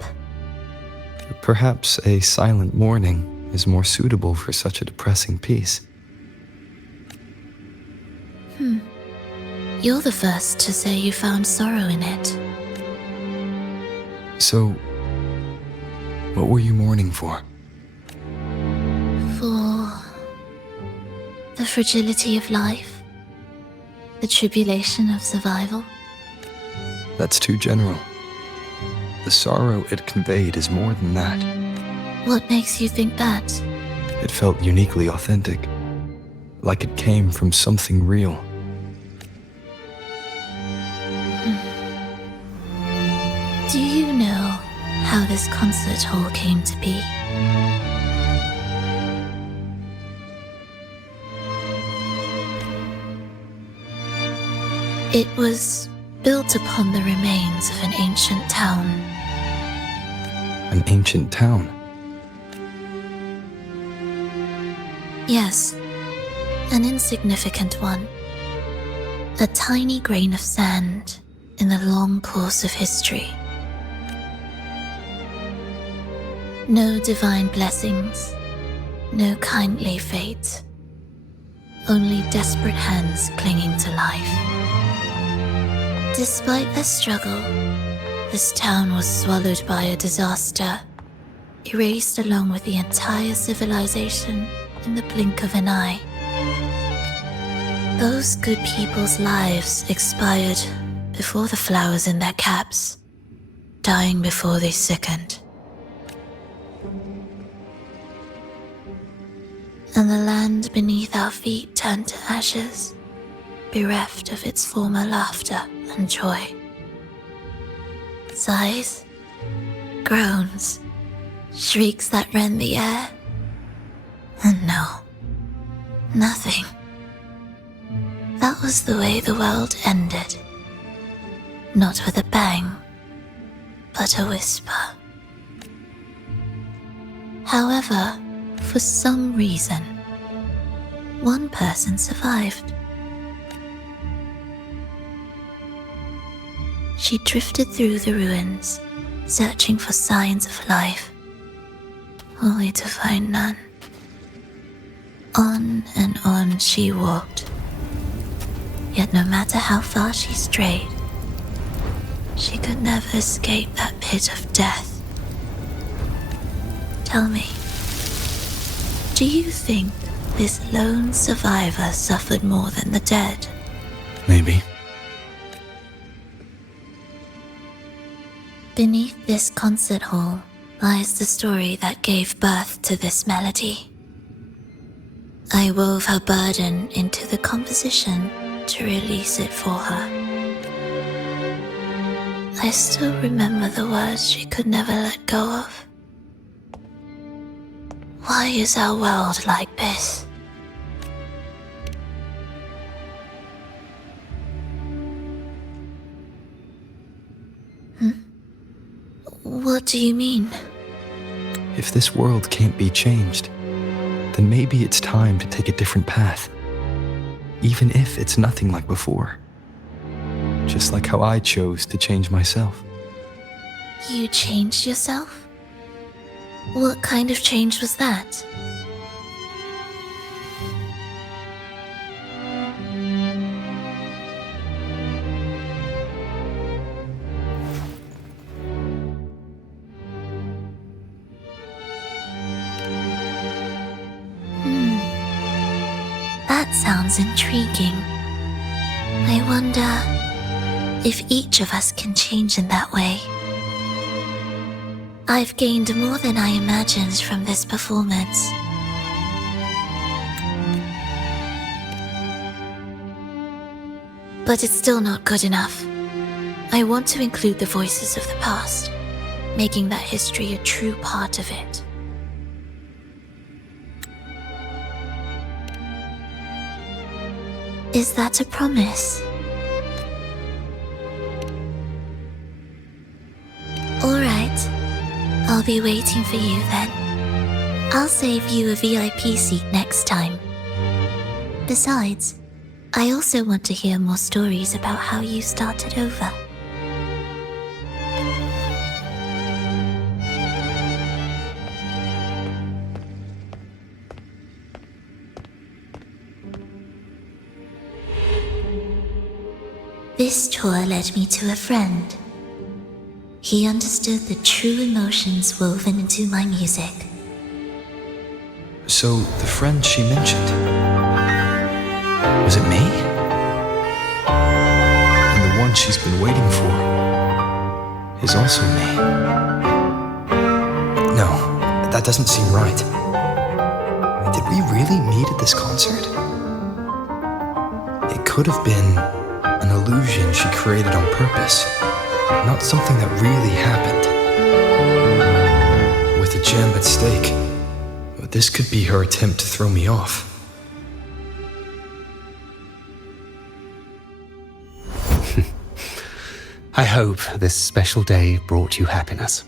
Perhaps a silent mourning is more suitable for such a depressing piece. You're the first to say you found sorrow in it. So, what were you mourning for? For the fragility of life, the tribulation of survival. That's too general. The sorrow it conveyed is more than that. What makes you think that? It felt uniquely authentic, like it came from something real. Do you know how this concert hall came to be? It was built upon the remains of an ancient town. An ancient town? Yes, an insignificant one. A tiny grain of sand in the long course of history. No divine blessings, no kindly fate. Only desperate hands clinging to life. Despite their struggle, this town was swallowed by a disaster, erased along with the entire civilization in the blink of an eye. Those good people's lives expired before the flowers in their caps, dying before they sickened. And the land beneath our feet turned to ashes, bereft of its former laughter and joy. Sighs, groans, shrieks that rend the air. And no, nothing. That was the way the world ended. Not with a bang, but a whisper. However, for some reason, one person survived. She drifted through the ruins, searching for signs of life, only to find none. On and on she walked. Yet no matter how far she strayed, she could never escape that pit of death. Tell me, do you think this lone survivor suffered more than the dead? Maybe. Beneath this concert hall lies the story that gave birth to this melody. I wove her burden into the composition to release it for her. I still remember the words she could never let go of. Why is our world like this? What do you mean? If this world can't be changed, then maybe it's time to take a different path. Even if it's nothing like before. Just like how I chose to change myself. You changed yourself? What kind of change was that? That sounds intriguing. I wonder if each of us can change in that way. I've gained more than I imagined from this performance. But it's still not good enough. I want to include the voices of the past, making that history a true part of it. Is that a promise? Alright, I'll be waiting for you then. I'll save you a VIP seat next time. Besides, I also want to hear more stories about how you started over. This tour led me to a friend. He understood the true emotions woven into my music. So, the friend she mentioned, was it me? And the one she's been waiting for is also me. No, that doesn't seem right. Did we really meet at this concert? It could have been an illusion she created on purpose, not something that really happened. With a gem at stake, this could be her attempt to throw me off. I hope this special day brought you happiness.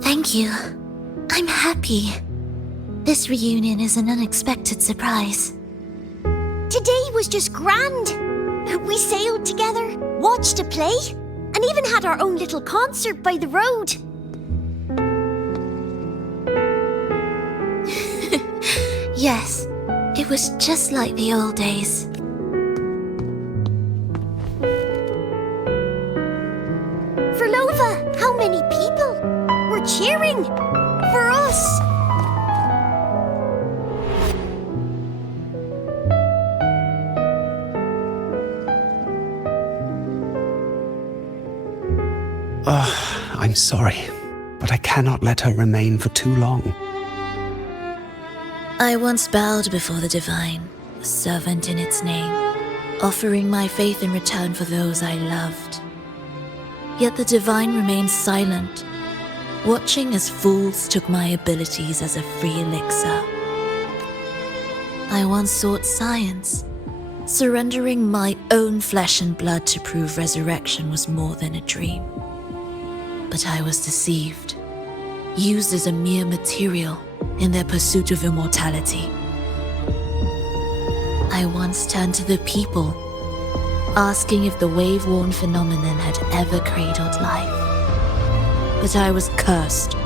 Thank you. I'm happy. This reunion is an unexpected surprise. Today was just grand. We sailed together, watched a play, and even had our own little concert by the road. Yes, it was just like the old days. For Lova, how many people were cheering for us? I'm sorry, but I cannot let her remain for too long. I once bowed before the divine, a servant in its name, offering my faith in return for those I loved. Yet the divine remained silent, watching as fools took my abilities as a free elixir. I once sought science, surrendering my own flesh and blood to prove resurrection was more than a dream. But I was deceived, used as a mere material in their pursuit of immortality. I once turned to the people, asking if the wave-worn phenomenon had ever cradled life. But I was cursed,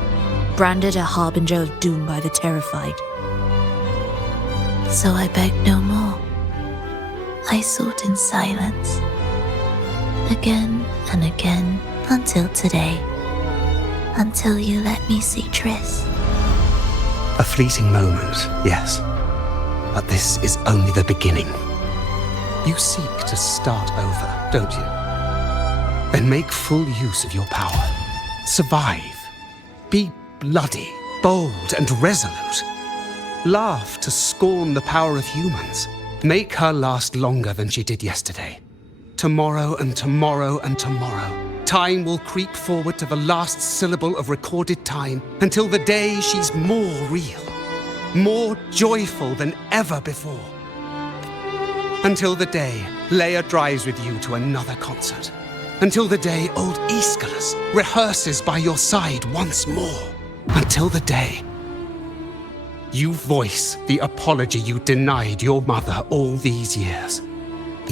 branded a harbinger of doom by the terrified. So I begged no more. I sought in silence, again and again, until today. Until you let me see Triss. A fleeting moment, yes. But this is only the beginning. You seek to start over, don't you? Then make full use of your power. Survive. Be bloody, bold, and resolute. Laugh to scorn the power of humans. Make her last longer than she did yesterday. Tomorrow and tomorrow and tomorrow. Time will creep forward to the last syllable of recorded time until the day she's more real, more joyful than ever before. Until the day Leia drives with you to another concert. Until the day old Aeschylus rehearses by your side once more. Until the day you voice the apology you denied your mother all these years.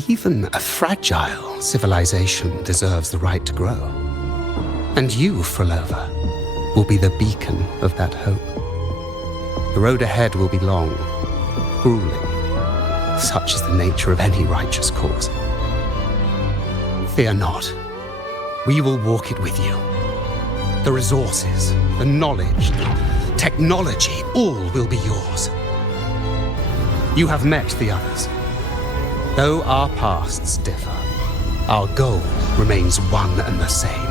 Even a fragile civilization deserves the right to grow. And you, Frolova, will be the beacon of that hope. The road ahead will be long, grueling. Such is the nature of any righteous cause. Fear not. We will walk it with you. The resources, the knowledge, the technology, all will be yours. You have met the others. Though our pasts differ, our goal remains one and the same.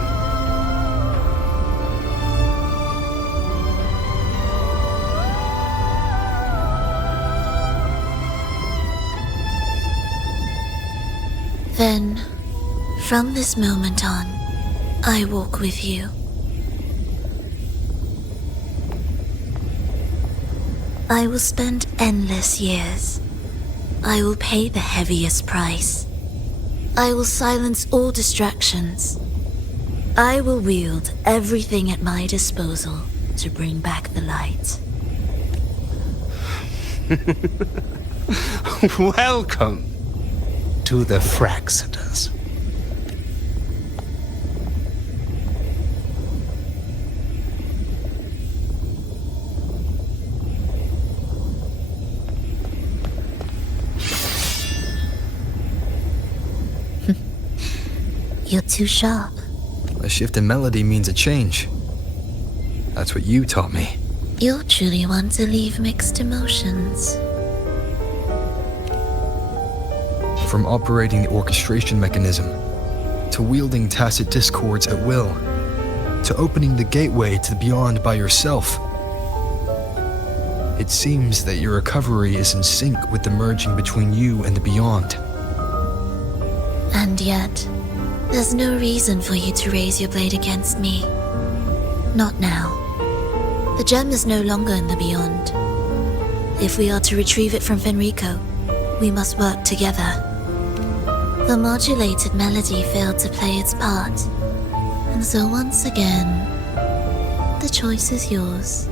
Then, from this moment on, I walk with you. I will spend endless years. I will pay the heaviest price. I will silence all distractions. I will wield everything at my disposal to bring back the light. Welcome to the Fraxiters. You're too sharp. A shift in melody means a change. That's what you taught me. You're truly one to leave mixed emotions. From operating the orchestration mechanism, to wielding tacit discords at will, to opening the gateway to the beyond by yourself. It seems that your recovery is in sync with the merging between you and the beyond. And yet, there's no reason for you to raise your blade against me. Not now. The gem is no longer in the beyond. If we are to retrieve it from Fenrico, we must work together. The modulated melody failed to play its part, and so once again, the choice is yours.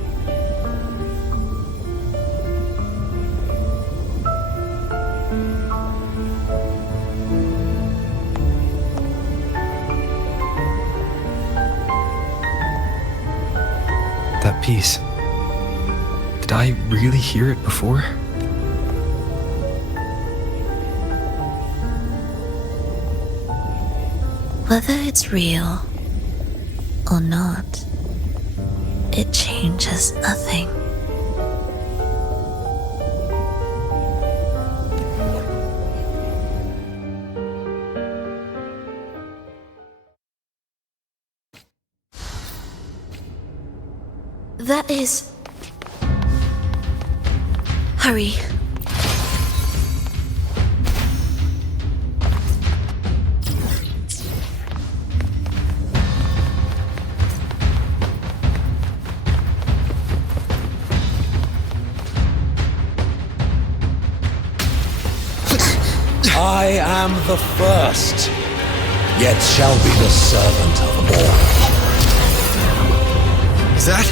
That piece. Did I really hear it before? Whether it's real or not, it changes nothing. That is... Hurry. I am the first, yet shall be the servant of all. Is that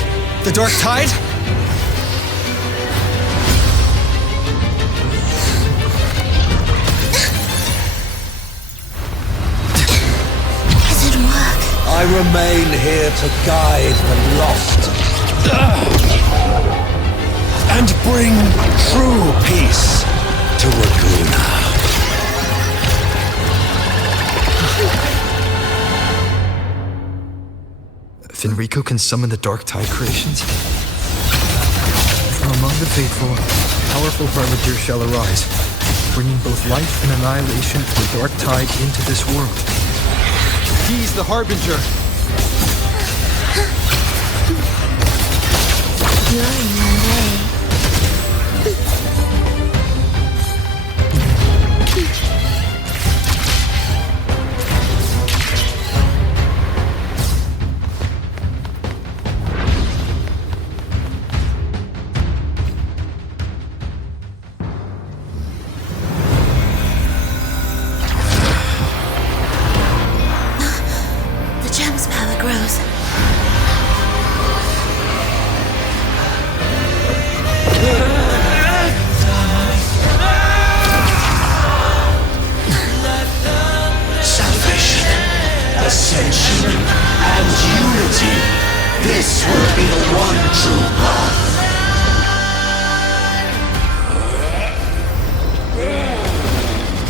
the Dark Tide? Does it work? I remain here to guide the lost and bring true peace to Raguna. Fenrico can summon the Dark Tide creations? From among the faithful, powerful harbinger shall arise. bringing both life and annihilation of the dark tide into this world. He's the Harbinger. You're in my way. The gem's power grows. Salvation, ascension, and unity. This will be the one true path.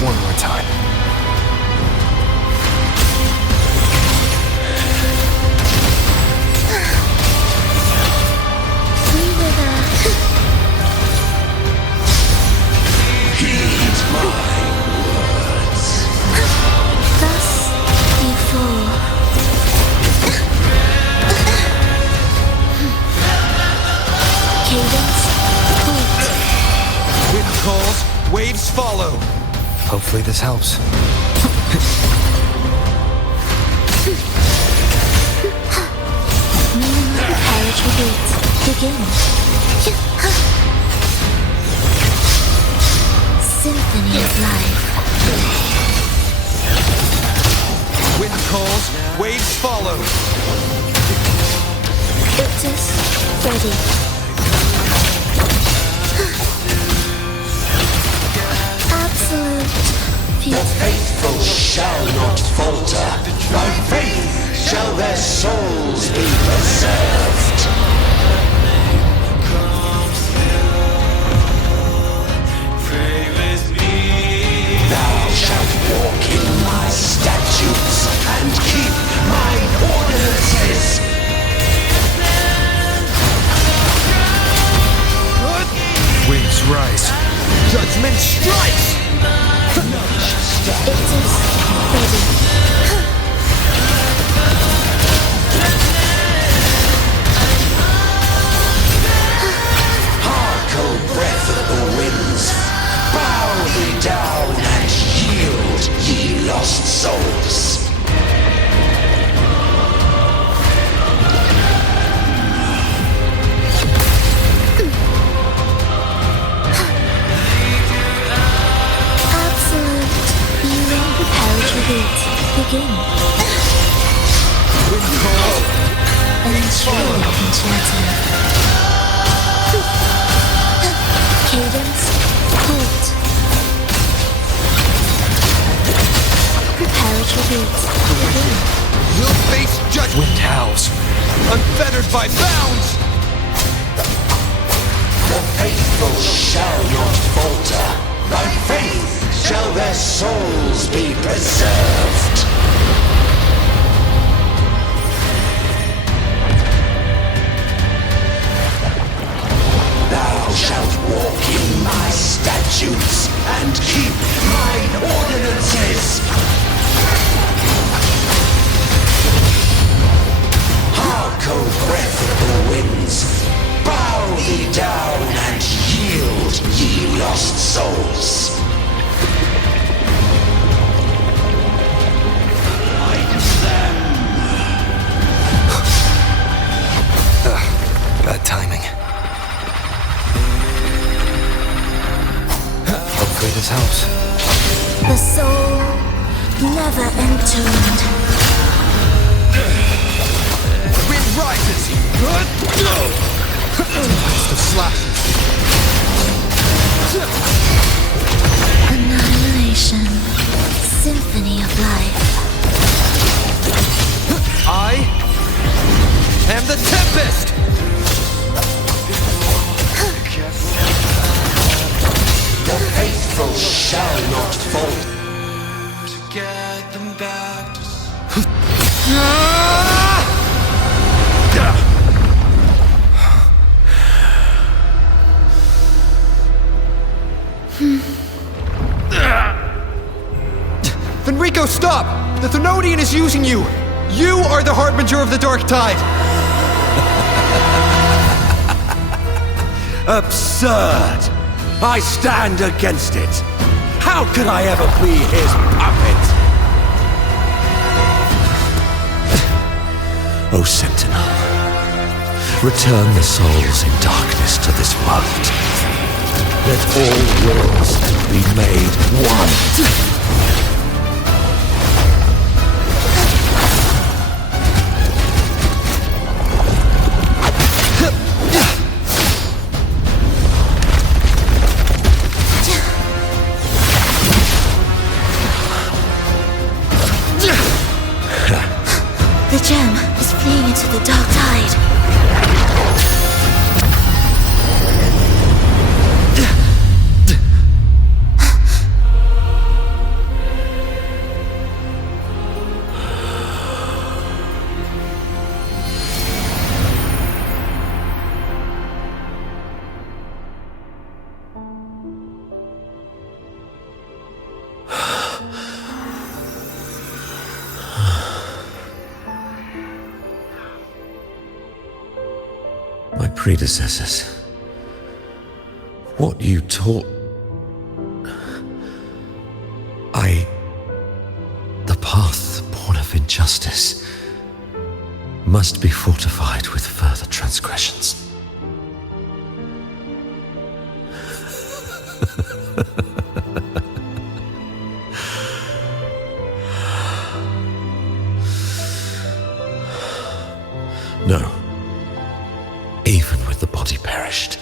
One more time. Heed my words. Thus you fall. Cadence, halt. Wind calls, waves follow. Hopefully this helps. Carriage repeats. Begin. Symphony of life. Wind calls, waves follow. Ictus, ready. Absolute The beauty. faithful shall not falter. By faith shall their souls be preserved. Thou shalt walk in my statutes and keep mine ordinances. Waves rise. Judgment strikes! Ictus, ready. Hark, O breath of the winds. Bow thee down and yield, ye lost souls. Absolute beauty. Carriage repeats. Begin. Ensure concerto. Cadence, halt. Carriage repeats. Begin. We'll face judgment. Wind howls. Unfettered by bounds! The faithful shall not falter. By faith shall their souls be preserved. Thou shalt walk in my statutes and keep mine ordinances. Hark, O breath of the winds. Bow thee down and yield, ye lost souls. Bad timing. Hopefully this helps. The soul never entombed. Wind rises! Blast of slashes. Annihilation. Symphony of life. I am the Tempest! The faithful shall not fall. To get them back to Thenodian is using you! You are the harbinger of the dark tide! Absurd! I stand against it! How could I ever be his puppet? O Sentinel, return the souls in darkness to this world. Let all worlds be made one. The gem is fleeing into the dark tide. My predecessors, what you taught, the path born of injustice must be fortified with further transgressions. No. Even with the body perished,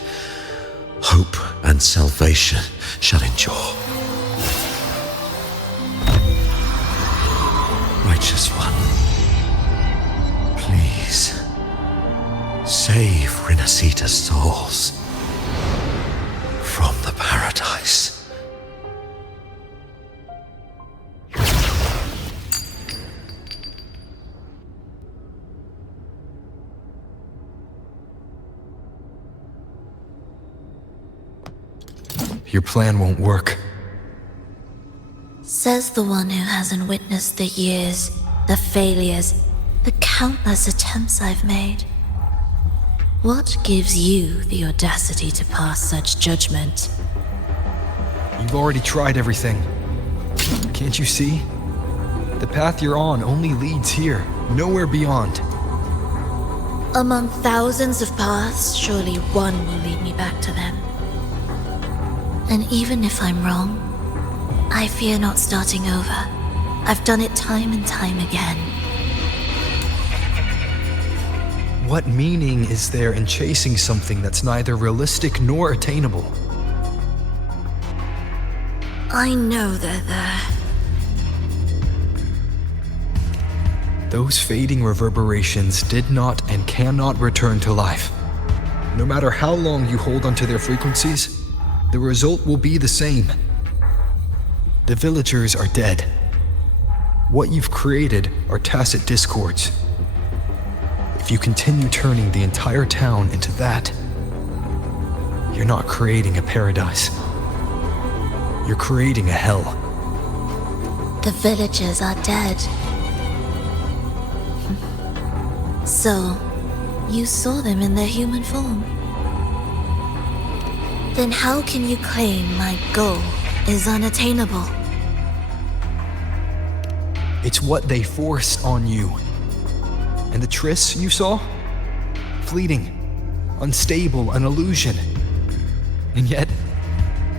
hope and salvation shall endure. Righteous One, please save Renacita's souls from the paradise. Your plan won't work. Says the one who hasn't witnessed the years, the failures, the countless attempts I've made. What gives you the audacity to pass such judgment? You've already tried everything. Can't you see? The path you're on only leads here, nowhere beyond. Among thousands of paths, surely one will lead me back to them. And even if I'm wrong, I fear not starting over. I've done it time and time again. What meaning is there in chasing something that's neither realistic nor attainable? I know they're there. Those fading reverberations did not and cannot return to life. No matter how long you hold onto their frequencies, the result will be the same. The villagers are dead. What you've created are tacit discords. If you continue turning the entire town into that, you're not creating a paradise. You're creating a hell. The villagers are dead. So, you saw them in their human form. Then how can you claim my goal is unattainable? It's what they force on you. And the trysts you saw? Fleeting, unstable, an illusion. And yet,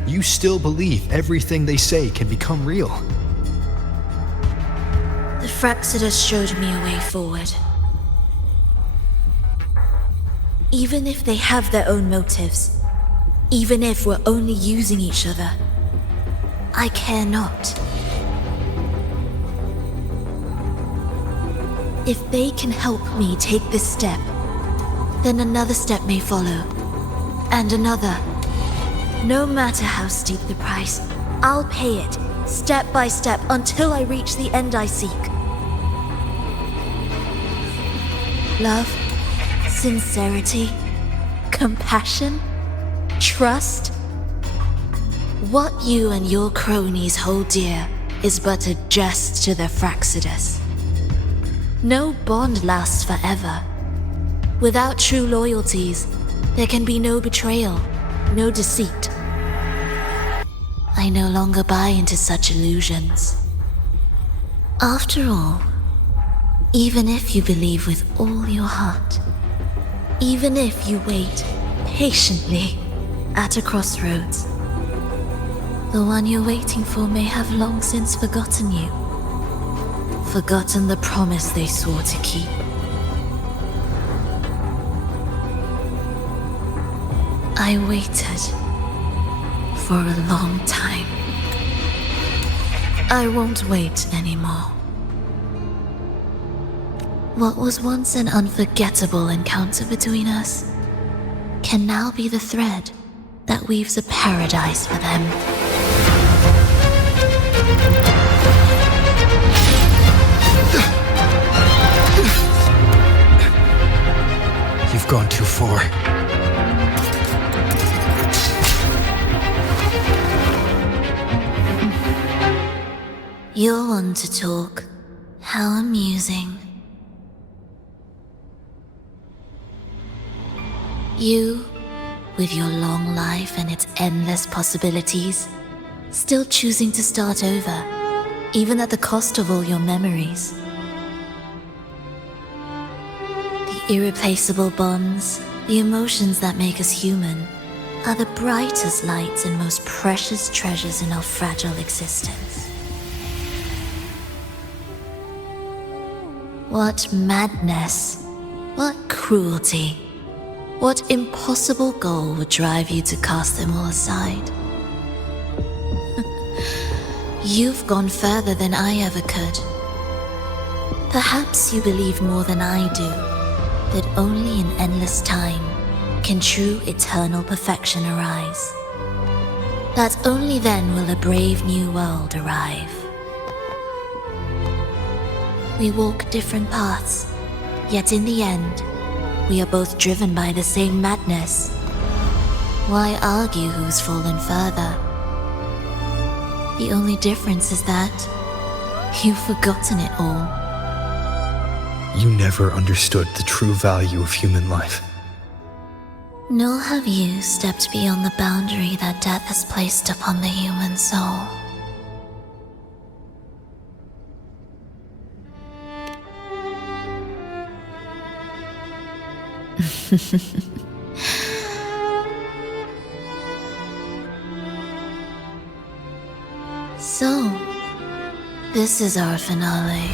you still believe everything they say can become real. The Fraxidus showed me a way forward. Even if they have their own motives, even if we're only using each other, I care not. If they can help me take this step, then another step may follow, and another. No matter how steep the price, I'll pay it, step by step, until I reach the end I seek. Love, sincerity, compassion, trust. What you and your cronies hold dear is but a jest to the Fraxidus. No bond lasts forever. Without true loyalties, there can be no betrayal, no deceit. I no longer buy into such illusions. After all, even if you believe with all your heart, even if you wait patiently at a crossroads, the one you're waiting for may have long since forgotten you, forgotten the promise they swore to keep. I waited for a long time. I won't wait anymore. What was once an unforgettable encounter between us can now be the thread that weaves a paradise for them. You've gone too far. You're one to talk. How amusing. You, with your long life and its endless possibilities, still choosing to start over, even at the cost of all your memories. The irreplaceable bonds, the emotions that make us human, are the brightest lights and most precious treasures in our fragile existence. What madness, what cruelty, what impossible goal would drive you to cast them all aside? You've gone further than I ever could. Perhaps you believe more than I do, that only in endless time can true eternal perfection arise. That only then will a brave new world arrive. We walk different paths, yet in the end, we are both driven by the same madness. Why argue who's fallen further? The only difference is that you've forgotten it all. You never understood the true value of human life. Nor have you stepped beyond the boundary that death has placed upon the human soul. So, this is our finale.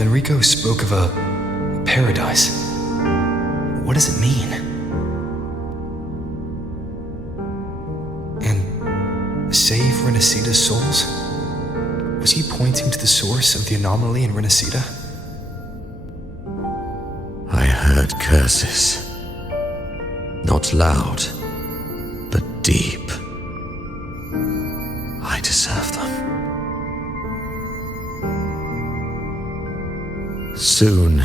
if Enrico spoke of a paradise, what does it mean? And save Renacita's souls? Was he pointing to the source of the anomaly in Renacita? I heard curses. Not loud, but deep. I deserve them. Soon,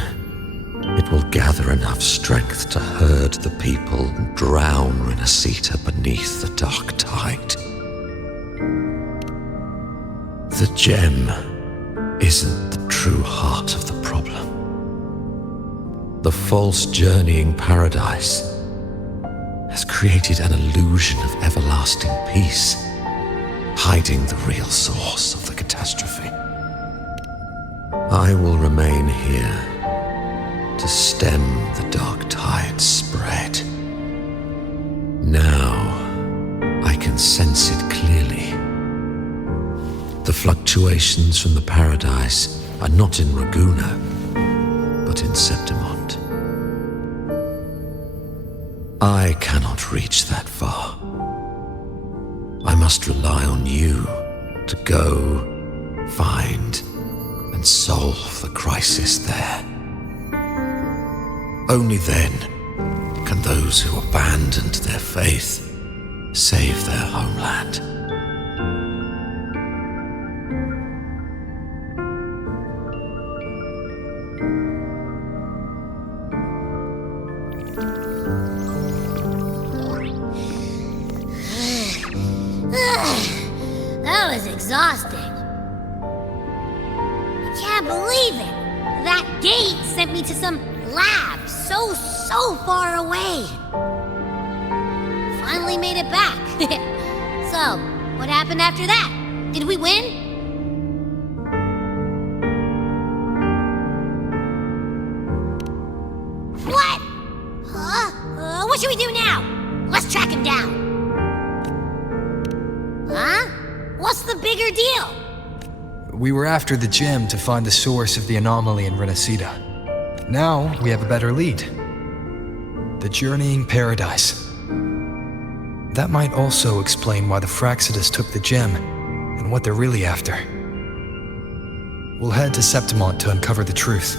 it will gather enough strength to herd the people and drown Renacita beneath the dark tide. The gem isn't the true heart of the problem. The false journeying paradise has created an illusion of everlasting peace, hiding the real source of the catastrophe. I will remain here to stem the dark tide's spread. Now I can sense it clearly. The fluctuations from the paradise are not in Ragusa, but in Septimont. I cannot reach that far. I must rely on you to go, find, and solve the crisis there. Only then can those who abandoned their faith save their homeland. That was exhausting. I can't believe it. That gate sent me to some lab so far away. Finally made it back. So, what happened after that? Did we win? What? Huh? What should we do now? Let's track him down. Huh? What's the bigger deal? We were after the gem to find the source of the anomaly in Renacita. Now we have a better lead. The journeying paradise. That might also explain why the Fraxidus took the gem and what they're really after. We'll head to Septimont to uncover the truth.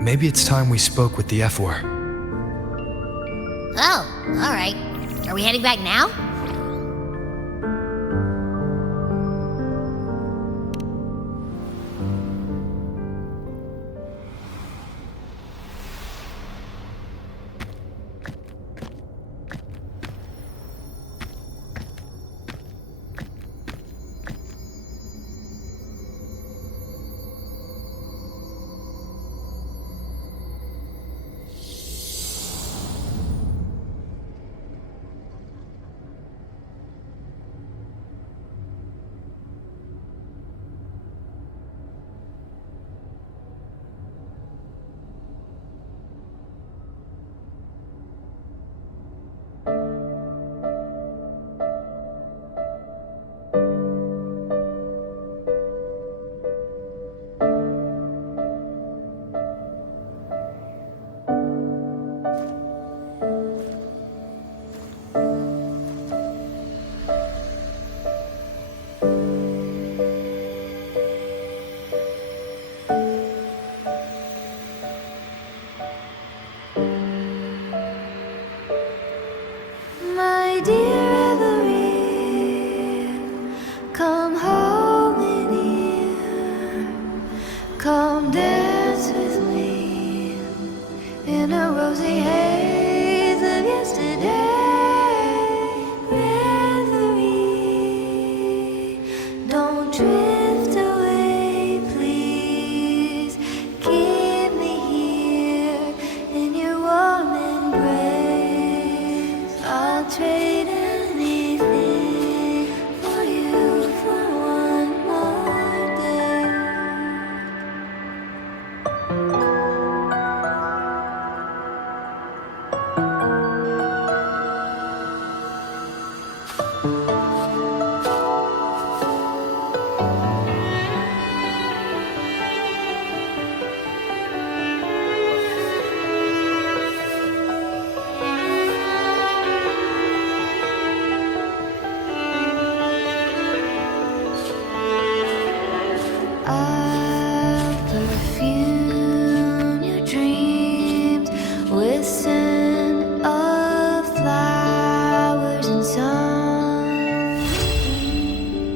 Maybe it's time we spoke with the F-War. Oh, alright. Are we heading back now? My dear Everett, come home in here. Come dance with me in a rosy haze of yesterday. Reverie, don't drift away, please. Keep me here in your warm embrace. I'll trade anything for you for one. I